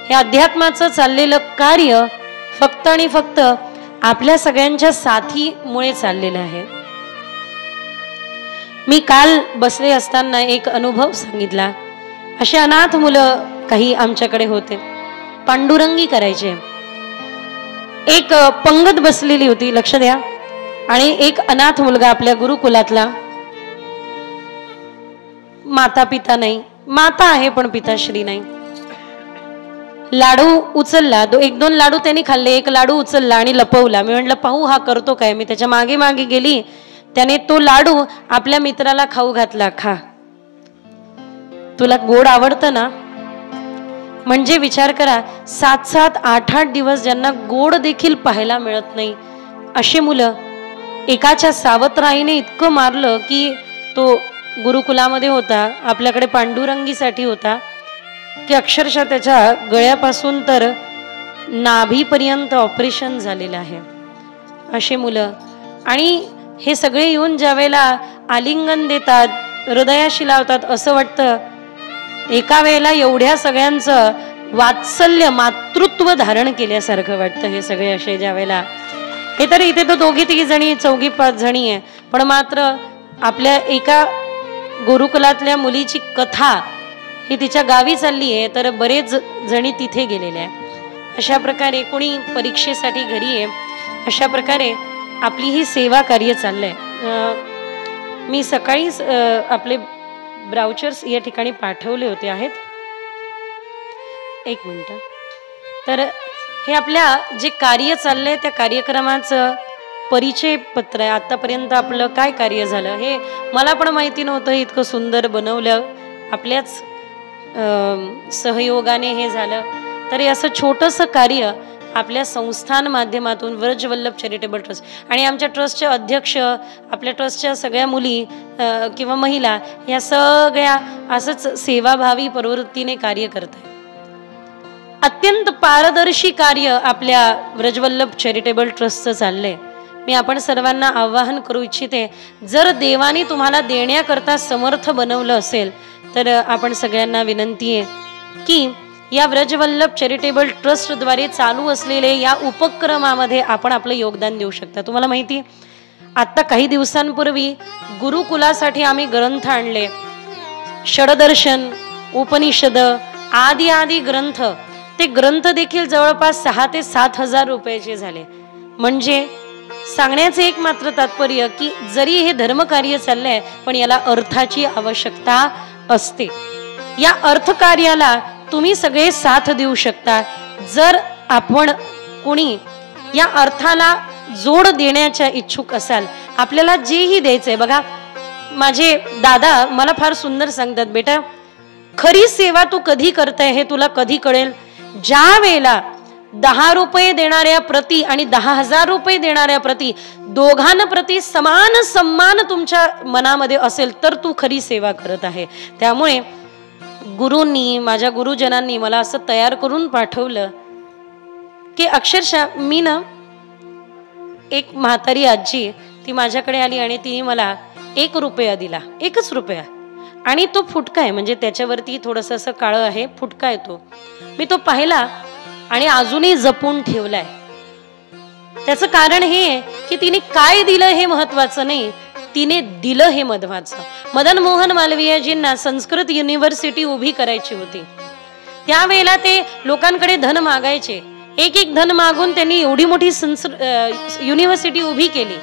हे अध्यात्माचं चाललेलं कार्य फक्त आणि फक्त आपल्या सगळ्यांच्या साथीमुळे चाललेलं आहे। मी काल बसले असताना एक अनुभव सांगितला। असे अनाथ मुलं काही आमच्याकडे होते, पांडुरंगी करायचे। एक पंगत बसलेली होती, लक्ष द्या, आणि एक अनाथ मुलगा आपल्या गुरुकुलातला, माता पिता नाही, माता आहे पण पिताश्री नाही। लाडू उचलला, 1-2 लाडू त्यांनी खाल्ले, एक लाडू उचलला आणि लपवला। मी म्हटलं पाहू हा करतो काय, मी त्याच्या मागे मागे गेली, त्याने तो लाडू आपल्या मित्राला खाऊ घातला, खा तुला गोड आवडतं ना। म्हणजे विचार करा, 7-7, 8-8 दिवस ज्यांना गोड देखील पाहायला मिळत नाही, अशी मुलं एकाच्या सावत्राईने इतकं मारलं की तो गुरुकुलामध्ये होता, आपल्याकडे पांडुरंगीसाठी होता, की अक्षरशः त्याच्या गळ्यापासून तर नाभीपर्यंत ऑपरेशन झालेलं आहे, अशी मुलं। आणि हे सगळे येऊन ज्या वेळेला आलिंगन देतात, हृदयाशी लावतात, असं वाटतं एका वेळेला एवढ्या सगळ्यांचं वात्सल्य मातृत्व धारण केल्यासारखं वाटतं। हे सगळे असे ज्या वेळेला, हे तर इथे तर 2-3 जणी 4-5 जणी आहे, पण मात्र आपल्या एका गुरुकुलातल्या मुलीची कथा ही तिच्या गावी चालली आहे, तर बरेच जणी तिथे गेलेल्या आहे। अशा प्रकारे कोणी परीक्षेसाठी घरी आहे, अशा प्रकारे आपली ही सेवा कार्य चाललंय। मी सकाळीच आपले ब्राउचर्स या ठिकाणी पाठवले होते आहेत, 1 मिनिट। तर हे आपल्या जे कार्य चाललंय त्या कार्यक्रमाचं परिचय पत्र आहे। आतापर्यंत आपलं काय कार्य झालं हे मला पण माहिती नव्हतं, इतकं सुंदर बनवलं, आपल्याच सहयोगाने हे झालं। तर असं छोटंसं कार्य आपल्या संस्थान माध्यमातून व्रजवल्लभ चॅरिटेबल ट्रस्ट आणि आमच्या ट्रस्टचे अध्यक्ष, आपल्या ट्रस्टच्या सगळ्या मुली किंवा महिला या सगळ्या असंच सेवाभावी प्रवृत्तीने कार्य करत आहे। अत्यंत पारदर्शी कार्य आपल्या व्रजवल्लभ चॅरिटेबल ट्रस्टचं चाललंय। मी आपण सर्वांना आवाहन करू इच्छिते, जर देवाने तुम्हाला देण्याकरता समर्थ बनवलं असेल तर आपण सगळ्यांना विनंती आहे की या व्रजवल्लभ चॅरिटेबल ट्रस्ट द्वारे चालू असलेले या उपक्रमामध्ये आपण आपलं योगदान देऊ शकता। तुम्हाला माहिती, आता काही दिवसांपूर्वी गुरुकुलासाठी आम्ही ग्रंथ आणले, षडदर्शन, उपनिषद आदी आदी ग्रंथ, ते ग्रंथ देखील जवळपास 6,000 ते 7,000 रुपयाचे झाले। म्हणजे सांगण्याचे एक मात्र तात्पर्य की जरी हे धर्मकार्य चाललंय पण याला अर्थाची आवश्यकता असते। या अर्थकार्याला तुम्ही सगळे साथ देऊ शकता। जर आपण कोणी या अर्थाला जोड देण्याच्या इच्छुक असाल, आपल्याला जेही द्यायचंय, बघा माझे दादा मला फार सुंदर सांगतात, बेटा खरी सेवा तू कधी करताय हे तुला कधी कळेल, ज्या वेळेला 10 रुपये देणाऱ्या प्रती आणि 10,000 रुपये देणाऱ्या प्रती दोघांप्रती समान सन्मान तुमच्या मनामध्ये असेल तर तू खरी सेवा करत आहे. त्यामुळे गुरूंनी, माझ्या गुरुजनांनी मला असं तयार करून पाठवलं की अक्षरशः मी ना, एक म्हातारी आजी ती माझ्याकडे आली आणि तिने मला 1 रुपया दिला, 1च रुपया. आणि तो फुटका आहे, म्हणजे त्याच्यावरती थोडंसं असं काळं आहे, फुटका आहे तो. मी तो पाहिला आणि अजूनही जपून ठेवलाय. त्याचं कारण हे की तिने काय दिलं हे महत्वाचं नाही, तिने दिलं हे महत्वाचं. मदन मोहन मालवीयजींना संस्कृत युनिव्हर्सिटी उभी करायची होती. त्यावेळेला ते लोकांकडे धन मागायचे. एक धन मागून त्यांनी एवढी मोठी युनिव्हर्सिटी उभी केली.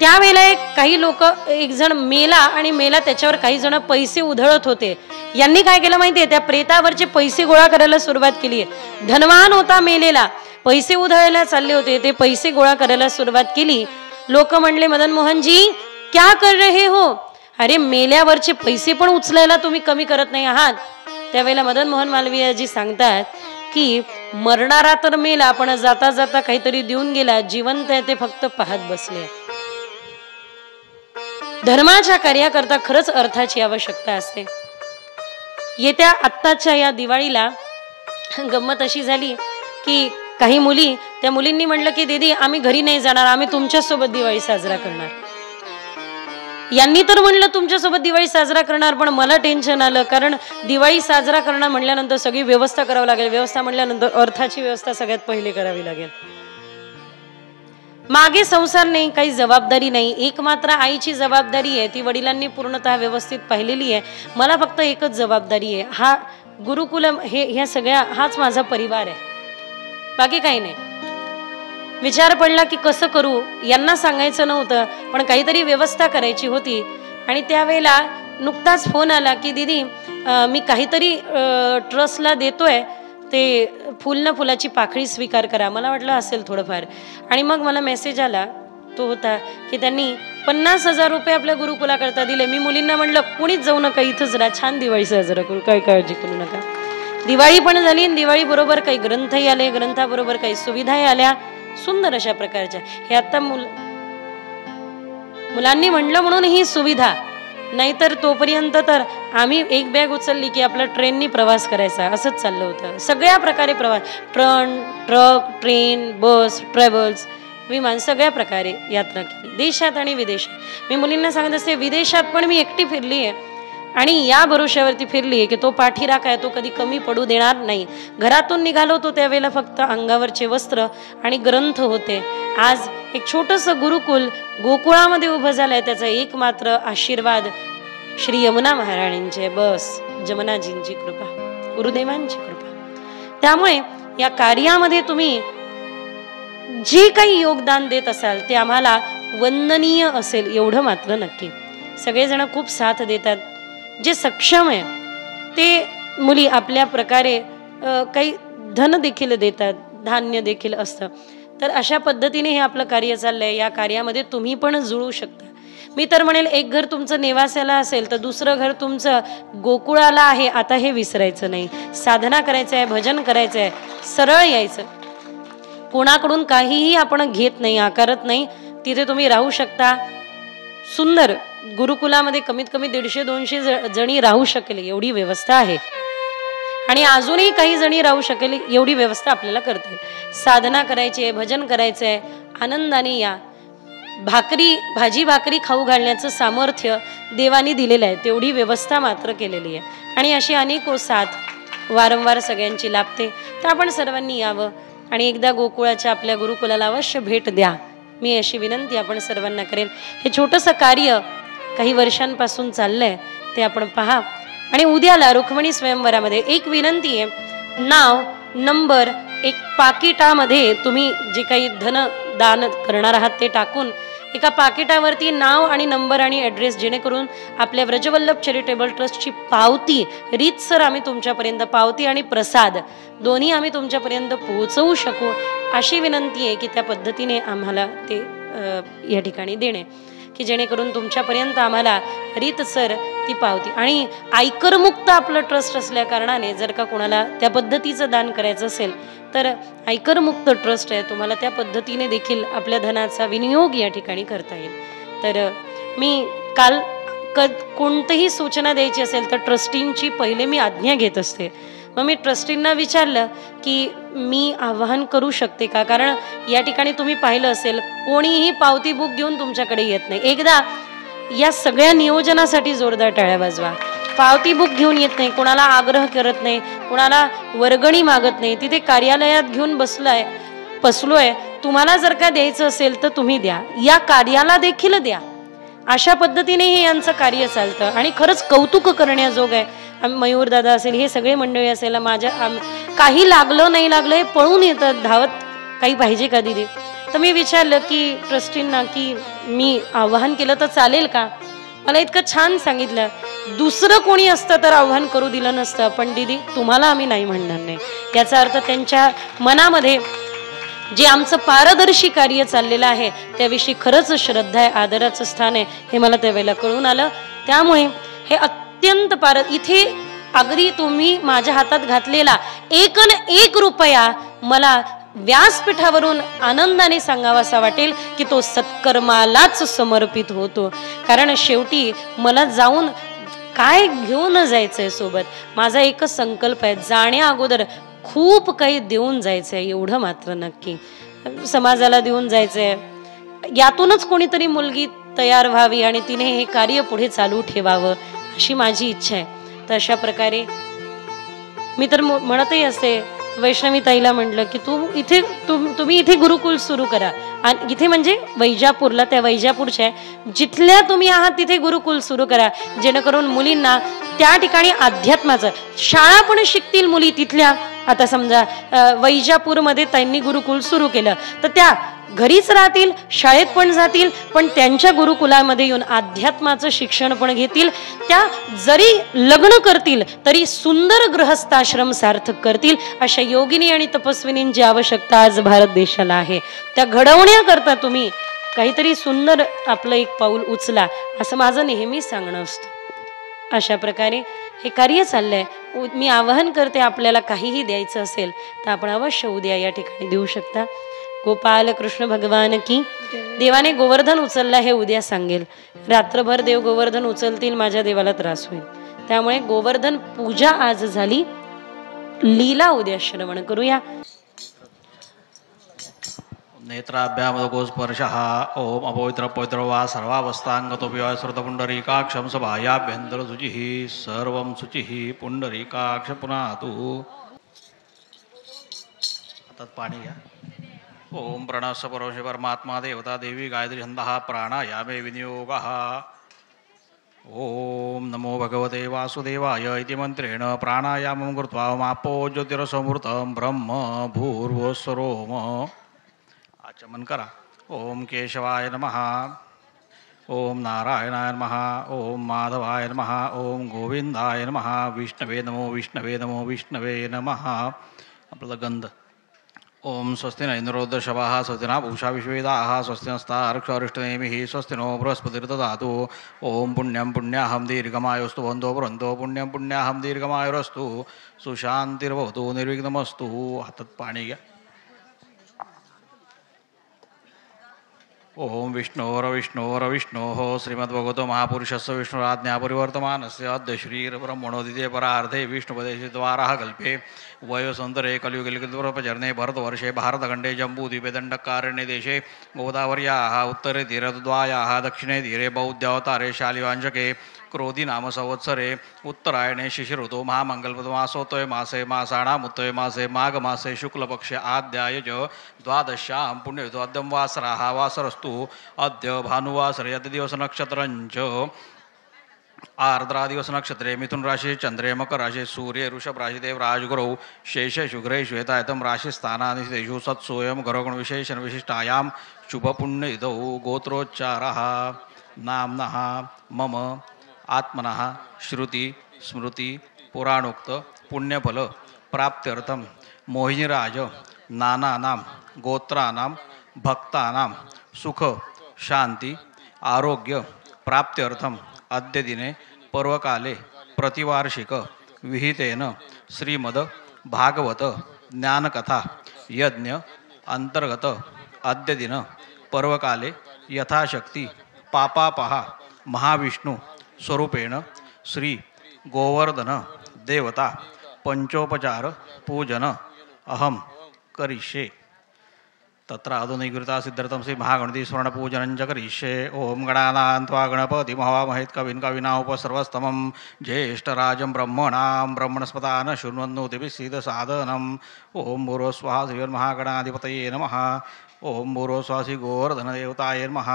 त्यावेळेला काही लोक, एक जण मेला आणि मेला त्याच्यावर काही जण पैसे उधळत होते. यांनी काय केलं माहितीये, त्या प्रेतावरचे पैसे गोळा करायला सुरुवात केली. धनवान होता मेलेला, पैसे उधळायला चालले होते, ते पैसे गोळा करायला सुरुवात केली. लोक म्हणले, मदन मोहनजी क्या कर रहे हो? अरे मेल्यावरचे पैसे पण उचलायला तुम्ही कमी करत नाही आहात. त्यावेळेला मदन मोहन मालवीयजी सांगतात की मरणारा तर मेला, पण जाता जाता काहीतरी देऊन गेला, जिवंत आहे ते फक्त पाहत बसले. धर्माच्या कार्याकरता खरंच अर्थाची आवश्यकता असते. येत्या आत्ताच्या या दिवाळीला गंमत अशी झाली की काही मुली, त्या मुलींनी म्हटलं की दीदी आम्ही घरी नाही जाणार, आम्ही तुमच्यासोबत दिवाळी साजरा करणार. यांनी तर म्हणलं तुमच्यासोबत दिवाळी साजरा करणार, पण मला टेन्शन आलं, कारण दिवाळी साजरा करणार म्हणल्यानंतर सगळी व्यवस्था करावी लागेल. व्यवस्था म्हणल्यानंतर अर्थाची व्यवस्था सगळ्यात पहिले करावी लागेल. मागे संसार नाही, काही जबाबदारी नाही, एक मात्र आईची जबाबदारी आहे, ती वडिलांनी पूर्णतः व्यवस्थित पाहिलेली आहे. मला फक्त एकच जबाबदारी आहे, हा गुरुकुलम, ह्या सगळ्या, हाच माझा परिवार आहे, बाकी काही नाही. विचार पडला की कसं करू, यांना सांगायचं नव्हतं पण काहीतरी व्यवस्था करायची होती. आणि त्यावेळेला नुकताच फोन आला की दीदी मी काहीतरी ट्रस्टला देतोय, ते फुल ना फुलाची पाकळी स्वीकार करा. मला वाटलं असेल थोडंफार. आणि मग मला मेसेज आला, तो होता की त्यांनी 50,000 रुपये आपल्या गुरुकुलाकरता दिले. मी मुलींना म्हटलं कुणीच जाऊ नका, इथंच राहा, छान दिवाळी साजरा करू, काही काळजी करू नका. दिवाळी पण झाली, दिवाळी बरोबर काही ग्रंथही आले, ग्रंथाबरोबर काही सुविधाही आल्या, सुंदर अशा प्रकारच्या. हे आता मुलांनी म्हणलं म्हणून ही सुविधा, नाहीतर तोपर्यंत तर आम्ही एक बॅग उचलली की आपला ट्रेननी प्रवास करायचा, असंच चाललं होतं. सगळ्या प्रकारे प्रवास, ट्रक, ट्रेन, बस, ट्रॅव्हल्स, विमान, सगळ्या प्रकारे यात्रा केली, देशात आणि विदेशात. मी मुलींना सांगत असते, विदेशात पण मी एकटी फिरली आहे आणि या भरोश्यावरती फिरली आहे की तो पाठीराखा आहे, तो कधी कमी पडू देणार नाही. घरातून निघालो होतो त्यावेळेला फक्त अंगावरचे वस्त्र आणि ग्रंथ होते. आज एक छोटंसं गुरुकुल गोकुळामध्ये उभं झालंय, त्याचा एक मात्र आशीर्वाद श्री यमुना महाराणींचे, बस जमुनाजींची कृपा, गुरुदेवांची कृपा. त्यामुळे या कार्यामध्ये तुम्ही जे काही योगदान देत असाल ते आम्हाला वंदनीय असेल, एवढं मात्र नक्की. सगळेजण खूप साथ देतात. जे सक्षम आहे ते मुली आपल्या प्रकारे काही धन देखील देतात, धान्य देखील असतं. तर अशा पद्धतीने हे आपलं कार्य चाललंय. या कार्यामध्ये तुम्ही पण जुळू शकता. मी तर म्हणेल, एक घर तुमचं नेवास्याला असेल तर दुसरं घर तुमचं गोकुळाला आहे, आता हे विसरायचं नाही. साधना करायचं आहे, भजन करायचं आहे, सरळ यायचं, कोणाकडून काहीही आपण घेत नाही, आकारत नाही. तिथे तुम्ही राहू शकता. सुंदर गुरुकुलामध्ये कमीत कमी 150-200 जणी राहू शकेल एवढी व्यवस्था आहे. आणि अजूनही काही जणी राहू शकेल एवढी व्यवस्था आपल्याला करता येईल. साधना करायची आहे, भजन करायचं आहे, आनंदाने या. भाजी भाकरी खाऊ घालण्याचं सामर्थ्य देवानी दिलेलं आहे, तेवढी व्यवस्था मात्र केलेली आहे. आणि अशी अनेक साथ वारंवार सगळ्यांची लाभते. तर आपण सर्वांनी यावं आणि एकदा गोकुळाच्या आपल्या गुरुकुलाला अवश्य भेट द्या, मी अशी विनंती आपण सर्वांना करेन. हे छोटंसं कार्य काही वर्षांपासून चाललंय, ते आपण पहा. आणि उद्याला रुक्मिणी स्वयंवरामध्ये एक विनंती आहे, नाव, नंबर, एक पाकिटामध्ये तुम्ही जे काही धन दान करणार आहात ते टाकून एका पाकिटावरती नाव आणि नंबर आणि ॲड्रेस, जेणेकरून आपल्या व्रजवल्लभ चॅरिटेबल ट्रस्टची पावती रीतसर आम्ही तुमच्यापर्यंत, पावती आणि प्रसाद दोन्ही आम्ही तुमच्यापर्यंत पोहोचवू शकू, अशी विनंती आहे की त्या पद्धतीने आम्हाला ते या ठिकाणी देणे, की जेणेकरून तुमच्यापर्यंत आम्हाला रीतसर ती पावती. आणि आयकरमुक्त आपलं ट्रस्ट असल्या कारणाने जर का कोणाला त्या पद्धतीचं दान करायचं असेल तर आयकरमुक्त ट्रस्ट आहे, तुम्हाला त्या पद्धतीने देखील आपल्या धनाचा विनियोग या ठिकाणी करता येईल. तर मी काल कोणतीही सूचना द्यायची असेल तर ट्रस्टींची पहिले मी आज्ञा घेत असते. मग मी ट्रस्टींना विचारलं की मी आवाहन करू शकते का, कारण या ठिकाणी तुम्ही पाहिलं असेल कोणीही पावती बुक घेऊन तुमच्याकडे येत नाही. एकदा या सगळ्या नियोजनासाठी जोरदार टाळ्या वाजवा. पावती बुक घेऊन येत नाही, कोणाला आग्रह करत नाही, कोणाला वर्गणी मागत नाही, तिथे कार्यालयात घेऊन बसलोय. तुम्हाला जर का द्यायचं असेल तर तुम्ही द्या, या कार्याला देखील द्या. अशा पद्धतीने हे यांचं कार्य चालतं आणि खरंच कौतुक करण्याजोग आहे. मयूर दादा असेल, हे सगळे मंडळी असेल, माझ्या काही लागलं नाही लागलं हे पळून येतात धावत, काही पाहिजे का दिदी. तर मी विचारलं की ट्रस्टींना की मी आवाहन केलं तर चालेल का. मला इतकं छान सांगितलं, दुसरं कोणी असतं तर आव्हान करू दिलं नसतं, पण दीदी तुम्हाला आम्ही नाही म्हणणार नाही. याचा अर्थ त्यांच्या मनामध्ये जे आमचं पारदर्शी कार्य चाललेलं आहे त्याविषयी खरंच श्रद्धा आहे, आदराचं स्थान आहे, हे मला त्यावेळेला कळून आलं. त्यामुळे हे अत्यंत इथे अगदी तुम्ही माझ्या हातात घातलेला एक रुपया मला व्यासपीठावरून आनंदाने सांगावासा वाटेल की तो सत्कर्मालाच समर्पित होतो. कारण शेवटी मला जाऊन काय घेऊन जायचंय सोबत, माझा एकच संकल्प आहे, जाण्या अगोदर खूप काही देऊन जायचंय, एवढं मात्र नक्की. समाजाला देऊन जायचंय, यातूनच कोणीतरी मुलगी तयार व्हावी आणि तिने हे कार्य पुढे चालू ठेवावं अशी माझी इच्छा आहे. तर अशा प्रकारे मी तर म्हणतही असते, वैष्णवी ताईला म्हटलं की तुम्ही इथे गुरुकुल सुरू करा. आणि इथे म्हणजे वैजापूरला, त्या वैजापूरच्या जिथल्या तुम्ही आहात तिथे गुरुकुल सुरू करा, जेणेकरून मुलींना त्या ठिकाणी अध्यात्माचं शाळा पण शिकतील मुली तिथल्या. आता समजा वैजापूरमध्ये त्यांनी गुरुकुल सुरू केलं तर त्या घरीच राहतील, शाळेत पण जातील, पण त्यांच्या गुरुकुलामध्ये येऊन अध्यात्माचं शिक्षण पण घेतील. त्या जरी लग्न करतील तरी सुंदर गृहस्थाश्रम सार्थक करतील. अशा योगिनी आणि तपस्विनींची आवश्यकता आज भारत देशाला आहे. त्या घडवण्याकरता तुम्ही काहीतरी सुंदर आपलं एक पाऊल उचला, असं माझं नेहमी सांगणं असतं. अशा प्रकारे हे कार्य चाललंय. मी आवाहन करते, आपल्याला काहीही द्यायचं असेल तर आपण अवश्य उद्या या ठिकाणी देऊ शकता. गोपाल कृष्ण भगवान की. देवाने गोवर्धन उचलला हे उद्या सांगेल. रात्रभर देव गोवर्धन उचलतील, माझ्या देवाला त्रास होईल. त्यामुळे गोवर्धन पूजा आज झाली, लीला उद्या श्रवण करूया. नेत्राभ्यामदकोस्पर्शः ओम अपवित्र पवित्र वा सर्वावस्थांगतोऽपि श्रुतपुंडरीकाक्षं सभायाभ्यन्तरशुचिः सर्वं शुचिः पुंडरीकाक्ष पुनातु. आता पाणी घ्या. ओम प्रणस्य परोशे परमात्मा देवता देवी गायत्री छंदः प्राणायामे विनियोगः. ओम नमो भगवते वासुदेवाय इति मंत्रेण प्राणायामं कृत्वा मापो ज्योतिरसमृतं ब्रह्म भूर्भुवस्सरोम. आचमन करा. ओम केशवाय नमः, ओम नारायणाय नमः, ओम माधवाय नमः, ओम गोविंदाय नमः, विष्णवे नमो विष्णवे नमो विष्णवे नमः. आपला गंध. ओम स्वस्ति न इंद्रोदशवाः स्वस्ति न पूषा विश्वेदाः स्वस्ति नस्तार्क्ष्यरिष्टनेमिः स्वस्ति नो बृहस्पतिर्दधातु. ओम पुण्यं पुण्याहं दीर्घमायुस्तु बन्धो पुरन्तो पुण्यं पुण्याहं दीर्घमायुरस्तु सुशान्तिर्भवतु निर्विघ्नमस्तु. हातात पाणी घ्या. ओम विष्णोर्विष्णोर्विष्णोः श्रीमद्भगवतो महापुरुषस्य विष्णुराज्ञा परिवर्तमानस्य अद्य श्रीब्रह्मणोदिते परार्धे विष्णुपदेशे द्वाराः कल्पे वयोसुन्दरे कलियुगलिकृतप्रचरणे भरतवर्षे भारतखण्डे जम्बूद्वीपे दण्डकारण्ये देशे गोदावर्याः उत्तरे तीरद्वयाः दक्षिणे तीरे बौद्धावतारे शालिवांशके क्रोधी नाम संवत्सरे उत्तरायणे शिशिऋतौ महामंगलपदमासोत्तये मासे मासाणामुत्तये मासे माघ मासे शुक्लपक्षे आद्याय च द्वादश्यां पुण्ययुतो अद्यं वासराः वासरस्तु अद्य भानुवासरे अद्य दिवस नक्षत्रञ्च आर्द्रा दिवस नक्षत्रे मिथुन राशि चंद्रे मकर राशि सूर्य ऋषभ राशि देव राजगुरौ शेष शुग्रे श्वेतायतम राशि स्थानानि तेषु सत्सोयम गरोगण विशेषण विशिष्टायां शुभ पुण्ययुतौ. गोत्रोच्चारः. नाम्नः मम आत्मनः श्रुति स्मृति पुराणोक्त पुण्यफल प्राप्त्यर्थम मोहिनीराज नानानां गोत्राणां भक्तानां सुख शांति आरोग्य प्राप्त्यर्थम अद्य दिने पर्वकाले प्रतिवार्षिक विहितेन श्रीमद भागवत ज्ञानकथा यज्ञ अंतर्गत अद्य दिन पर्वकाले यथाशक्ति पापापहा महाविष्णु स्वरूपेण श्री गोवर्धन देवता पंचोपचार पूजन अहम करिष्ये। तत्र अधुनिकृता सिद्धार्थम श्री महागणपति स्मरण पूजनं च करिष्ये। ओम गणानां त्वा गणपति महामहित कविं कविनामुपसर्वस्तमं ज्येष्ठराजं ब्रह्मणां ब्रह्मणस्पतान शृण्वन्नोतिभिः सिद्धसाधनम्। ओम भूर्भुवस्वाहा श्रीमहागणाधिपतये नमः। ओम भूर्भुवस्वाहा श्री गोवर्धनदेवताय नमः।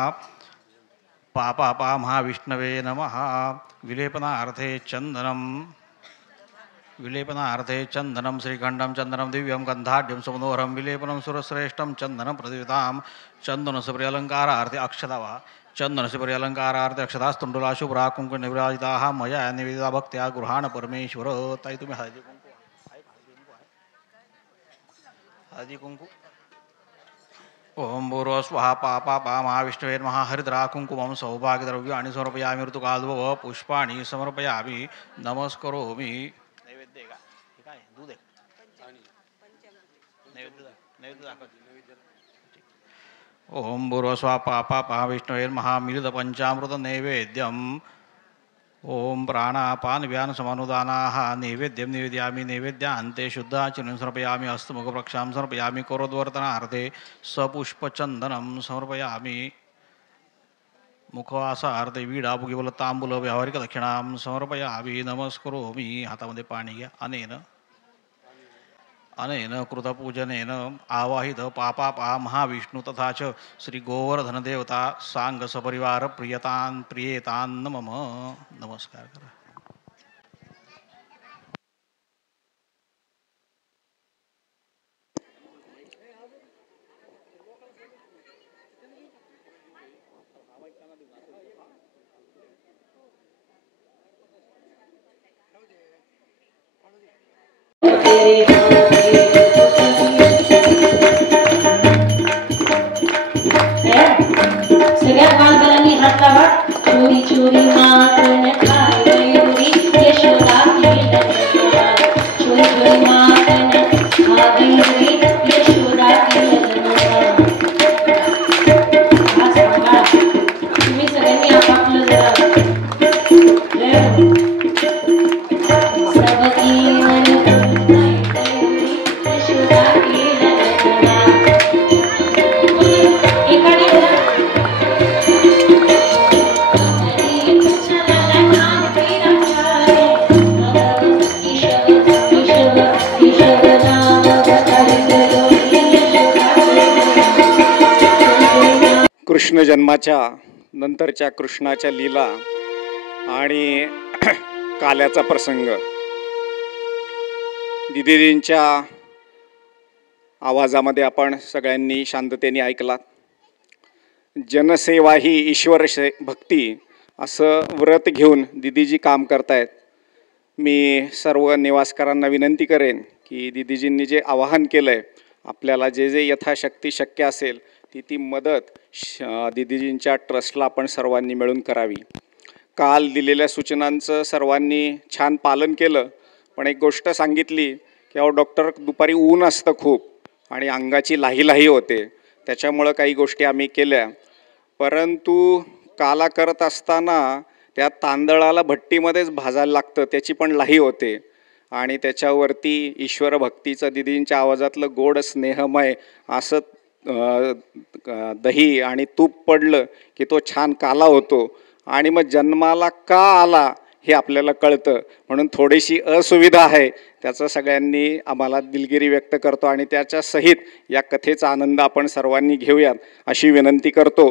पापापा महाविष्णवे नमः। विलेपनार्थे चंदनम श्रीखंडम चंदनम दिव्यम गंधाढ्यम सुमनोहरम विलेपनम सुरश्रेष्ठम चंदनम प्रतिविताम चंदन से पर्यलंकारार्थे अक्षतावा चंदन से पर्यलंकारार्थे अक्षतास्तुंडला शुभ्रा कुंकुम निव्राजिता मया निवेदिता भक्त्या गृहाण परमेश्वर। ताई तुम्हें हळदी कुंकू ओम भूर्भुवः स्वहा पापापा महाविष्णवे नमः। हरिद्रा कुंकुमं सौभाग्यद्रव्याणि समर्पयामि ऋतुकालभव पुष्पाणि समर्पयामि नमस्करोमि। नैवेद्य का काय दूध आहे नैवेद्य ओम भूर्भुवः स्वहा पापापा महाविष्णवे नमः। मिलित पंचामृत नैवेद्यम ओम प्राणापान व्यान समानुदानाः नैवेद्यं निवेदयामि। नैवेद्यान्ते शुद्धाचरणं समर्पयामि। हस्तमुखप्रक्षां समर्पयामि। करोद्वर्तनार्थे सपुष्पचन्दनं समर्पयामि। मुखवासार्थे वीडाभुगिबलताम्बूल व्यावहारिकदक्षिणां समर्पयामि नमस्करोमि। हातामध्ये पाणी घ्या। अनेन कृतपूजनेन आवाहित पापापा महाविष्णु तथा च श्री गोवर्धन देवता सांग सपरिवार प्रियेतान मम। नमस्कार करा। सगळ्या बांधवांनी हात लावा। चोरी चोरी माखण खाई गौरी यशोदा चोरी चोरी माखण खाई गौरी यशोदा तुम्ही सगळ्यांनी आपापलं जरा कृष्ण जन्माच्या नंतरच्या कृष्णाच्या लीला आणि काल्याचा प्रसंग दिदीजींच्या आवाजामध्ये आपण सगळ्यांनी शांततेने ऐकला। जनसेवा ही ईश्वर भक्ती असं व्रत घेऊन दिदीजी काम करतायत। मी सर्व निवासकारांना विनंती करेन की दिदीजींनी जे आवाहन केलंय आपल्याला जे जे यथाशक्ती शक्य असेल ती मदत दिदीजींच्या ट्रस्टला आपण सर्वांनी मिळून करावी। काल दिलेल्या सूचनांचं सर्वांनी छान पालन केलं, पण एक गोष्ट सांगितली की अहो डॉक्टर दुपारी ऊन असतं खूप आणि अंगाची लाही होते, त्याच्यामुळं काही गोष्टी आम्ही केल्या, परंतु काला करत असताना त्या तांदळाला भट्टीमध्येच भाजायला लागतं, त्याची पण लाही होते आणि त्याच्यावरती ईश्वर भक्तीचं दिदींच्या आवाजातलं गोड स्नेहमय असं दही आणि तूप पडलं की तो छान काला होतो आणि मग जन्माला का आला हे आपल्याला कळतं। म्हणून थोडीशी असुविधा आहे, त्याचं सगळ्यांनी आम्हाला दिलगिरी व्यक्त करतो आणि त्याच्या सहित या कथेचा आनंद आपण सर्वांनी घेऊयात अशी विनंती करतो।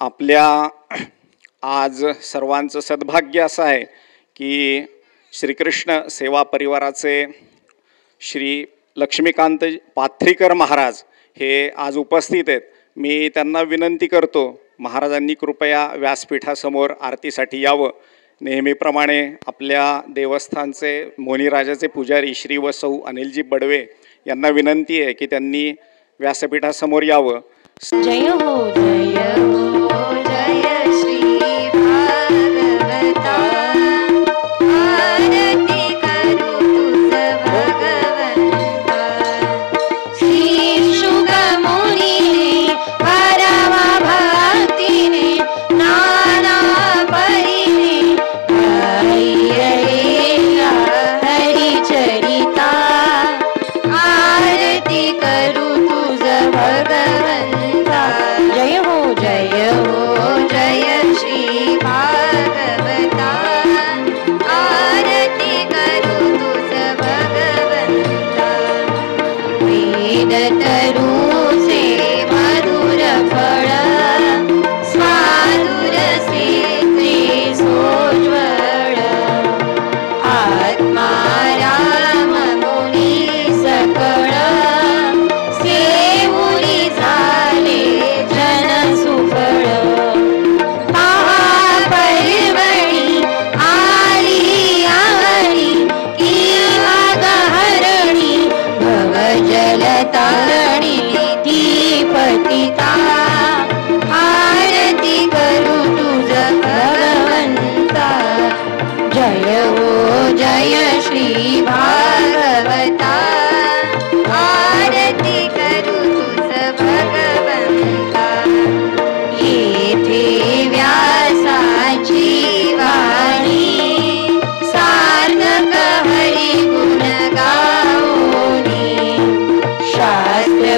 आपल्या आज सर्वांचं सद्भाग्य असं आहे की श्रीकृष्ण सेवा परिवाराचे श्री लक्ष्मीकांत पाथरीकर महाराज हे आज उपस्थित आहेत। मी त्यांना विनंती करतो महाराजांनी कृपया व्यासपीठासमोर आरतीसाठी यावं। नेहमीप्रमाणे आपल्या देवस्थानचे मोनीराजाचे पुजारी श्री व सौ अनिलजी बडवे यांना विनंती आहे की त्यांनी व्यासपीठासमोर यावं. जय हो जय हो जय श्री भागवता आरती करू तुझ भगवंता श्री शुक मुनीने करावा भक्तीने नाना परीने हरिया हरिचरिता आरती करू तुझ भगवंता जय हो जय हो जय श्री भागवता आरती करू तुझ भगवंता वेद तरुचे मधुर फळ स्वादुर श्री सोज्वळ आत्मा राम मुनी सकळ सेवुनी झाले जन सुफळ महापरिमळी आली आवली किंवा गहरणी भवजल तारणी ती पतिता आरती करू तुझ भगवंता जय हो जय श्री भागवता आरती करू तुझ भगवंता येथे व्यासाची वाणी सार्थक हरी गुण गाओनी शास्त्र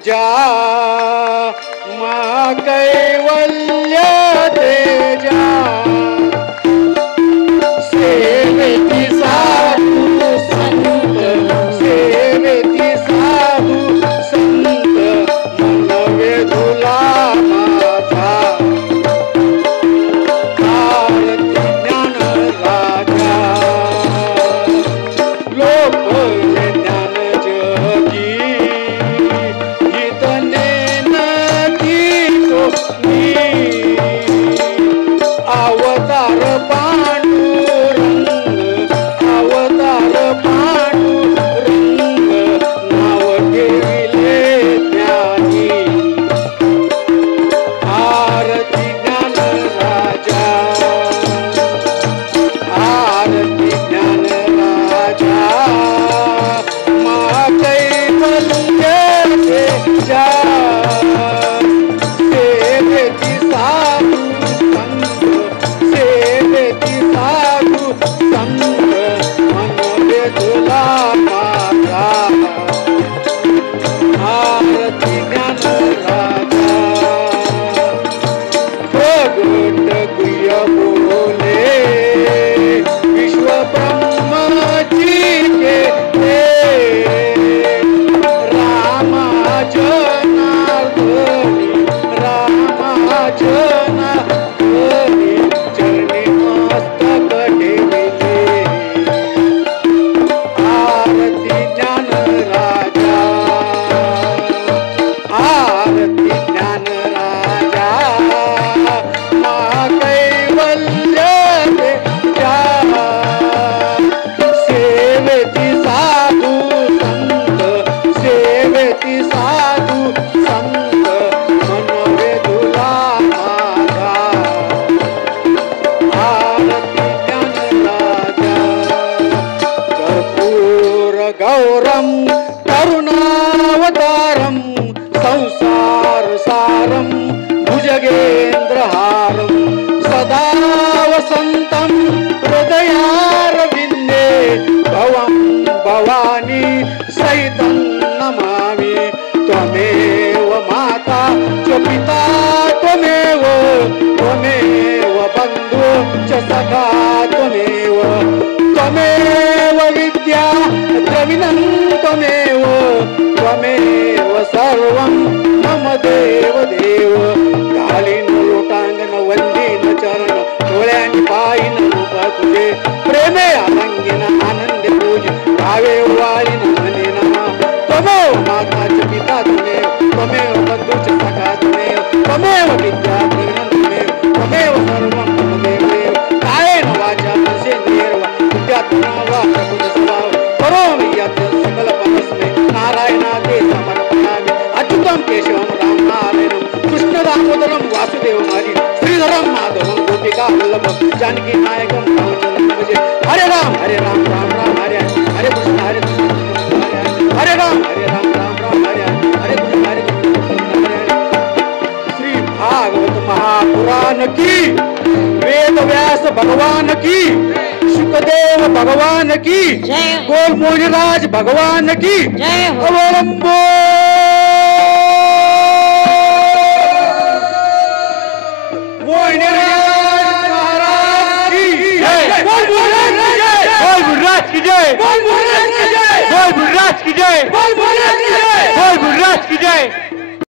जा मा कैवल्य तेजा सेवेती साधू संत सेवेती साधू संत मन वेधुला माझा आरती ज्ञान राजा लोक ज्ञान जगी हितने नदी तो मी अवतार पांडुरंग अवतार पांडुरंग नाव ठेविले ज्ञानी आरती ज्ञान राजा आरती ज्ञान राजा मा कैवल्य तेजा सेवेती साधू संत सेवेती साधू संत मन वेधुला माझा आरती ज्ञान राजा प्रगट गुह्य बोले विश्व ब्रह्माची केले रामा जनार्दनी रामा जनार्दनी चरणी मस्तक ठेविले आरती ज्ञान राजा आरती ज्ञान राजा मा कैवल्य तेजा सेवेती साधू संत सेवेती साधू संत मन वेधुला माझा आरती ज्ञान राजा कर्पूर गौरम करुणावतारम संसार सारम भुजगेंद्रहारम सदा वसंतं हृदयारविन्दे भवं भवानी सहितं नमामि त्वमेव माता च पिता त्वमेव त्वमेव बन्धु च सखा त्वमेव त्वमेव विद्या द्रविणं त्वमेव त्वमेव सर्वं मम देव देव कालीन लोटांगण वंदीन चरण डोळ्यांनी पायीन रूप तुझे प्रेमे आलंगिन आनंद पूज भावे वाळीन मने नमा त्वमेव माता च पिता त्वमेव त्वमेव बंधु च सखा त्वमेव त्वमेव विद्या द्रविणं त्वमेव त्वमेव सर्वं मम देव देव कायेन वाचा मनसेन्द्रियैर्वा बुद्ध्यात्मना वा प्रकृति स्वभाव करोमि यत् सकल परस्मै नारायणाते समर्पयामि अच्युतं केशवं राम नारायणं कृष्ण दामोदरं वासुदेवं हरि श्रीधरं माधवं गोपिका वल्लभं जानकी नायकं रामचन्द्रं भजे हरे राम राम राम हरे हरे कृष्ण हरे कृष्ण हरे हरे राम राम राम हरे हरे कृष्ण हरे कृष्ण हरे हरे श्री भागवत महापुराण की वेद व्यास भगवान की सुखदेव भगवान की जय हो। गोल मोहराज भगवान की जय हो। अवलंबो मोहराज महाराज की जय बोल मोहराज की जय बोल मोहराज की जय बोल मोहराज की जय बोल मोहराज की जय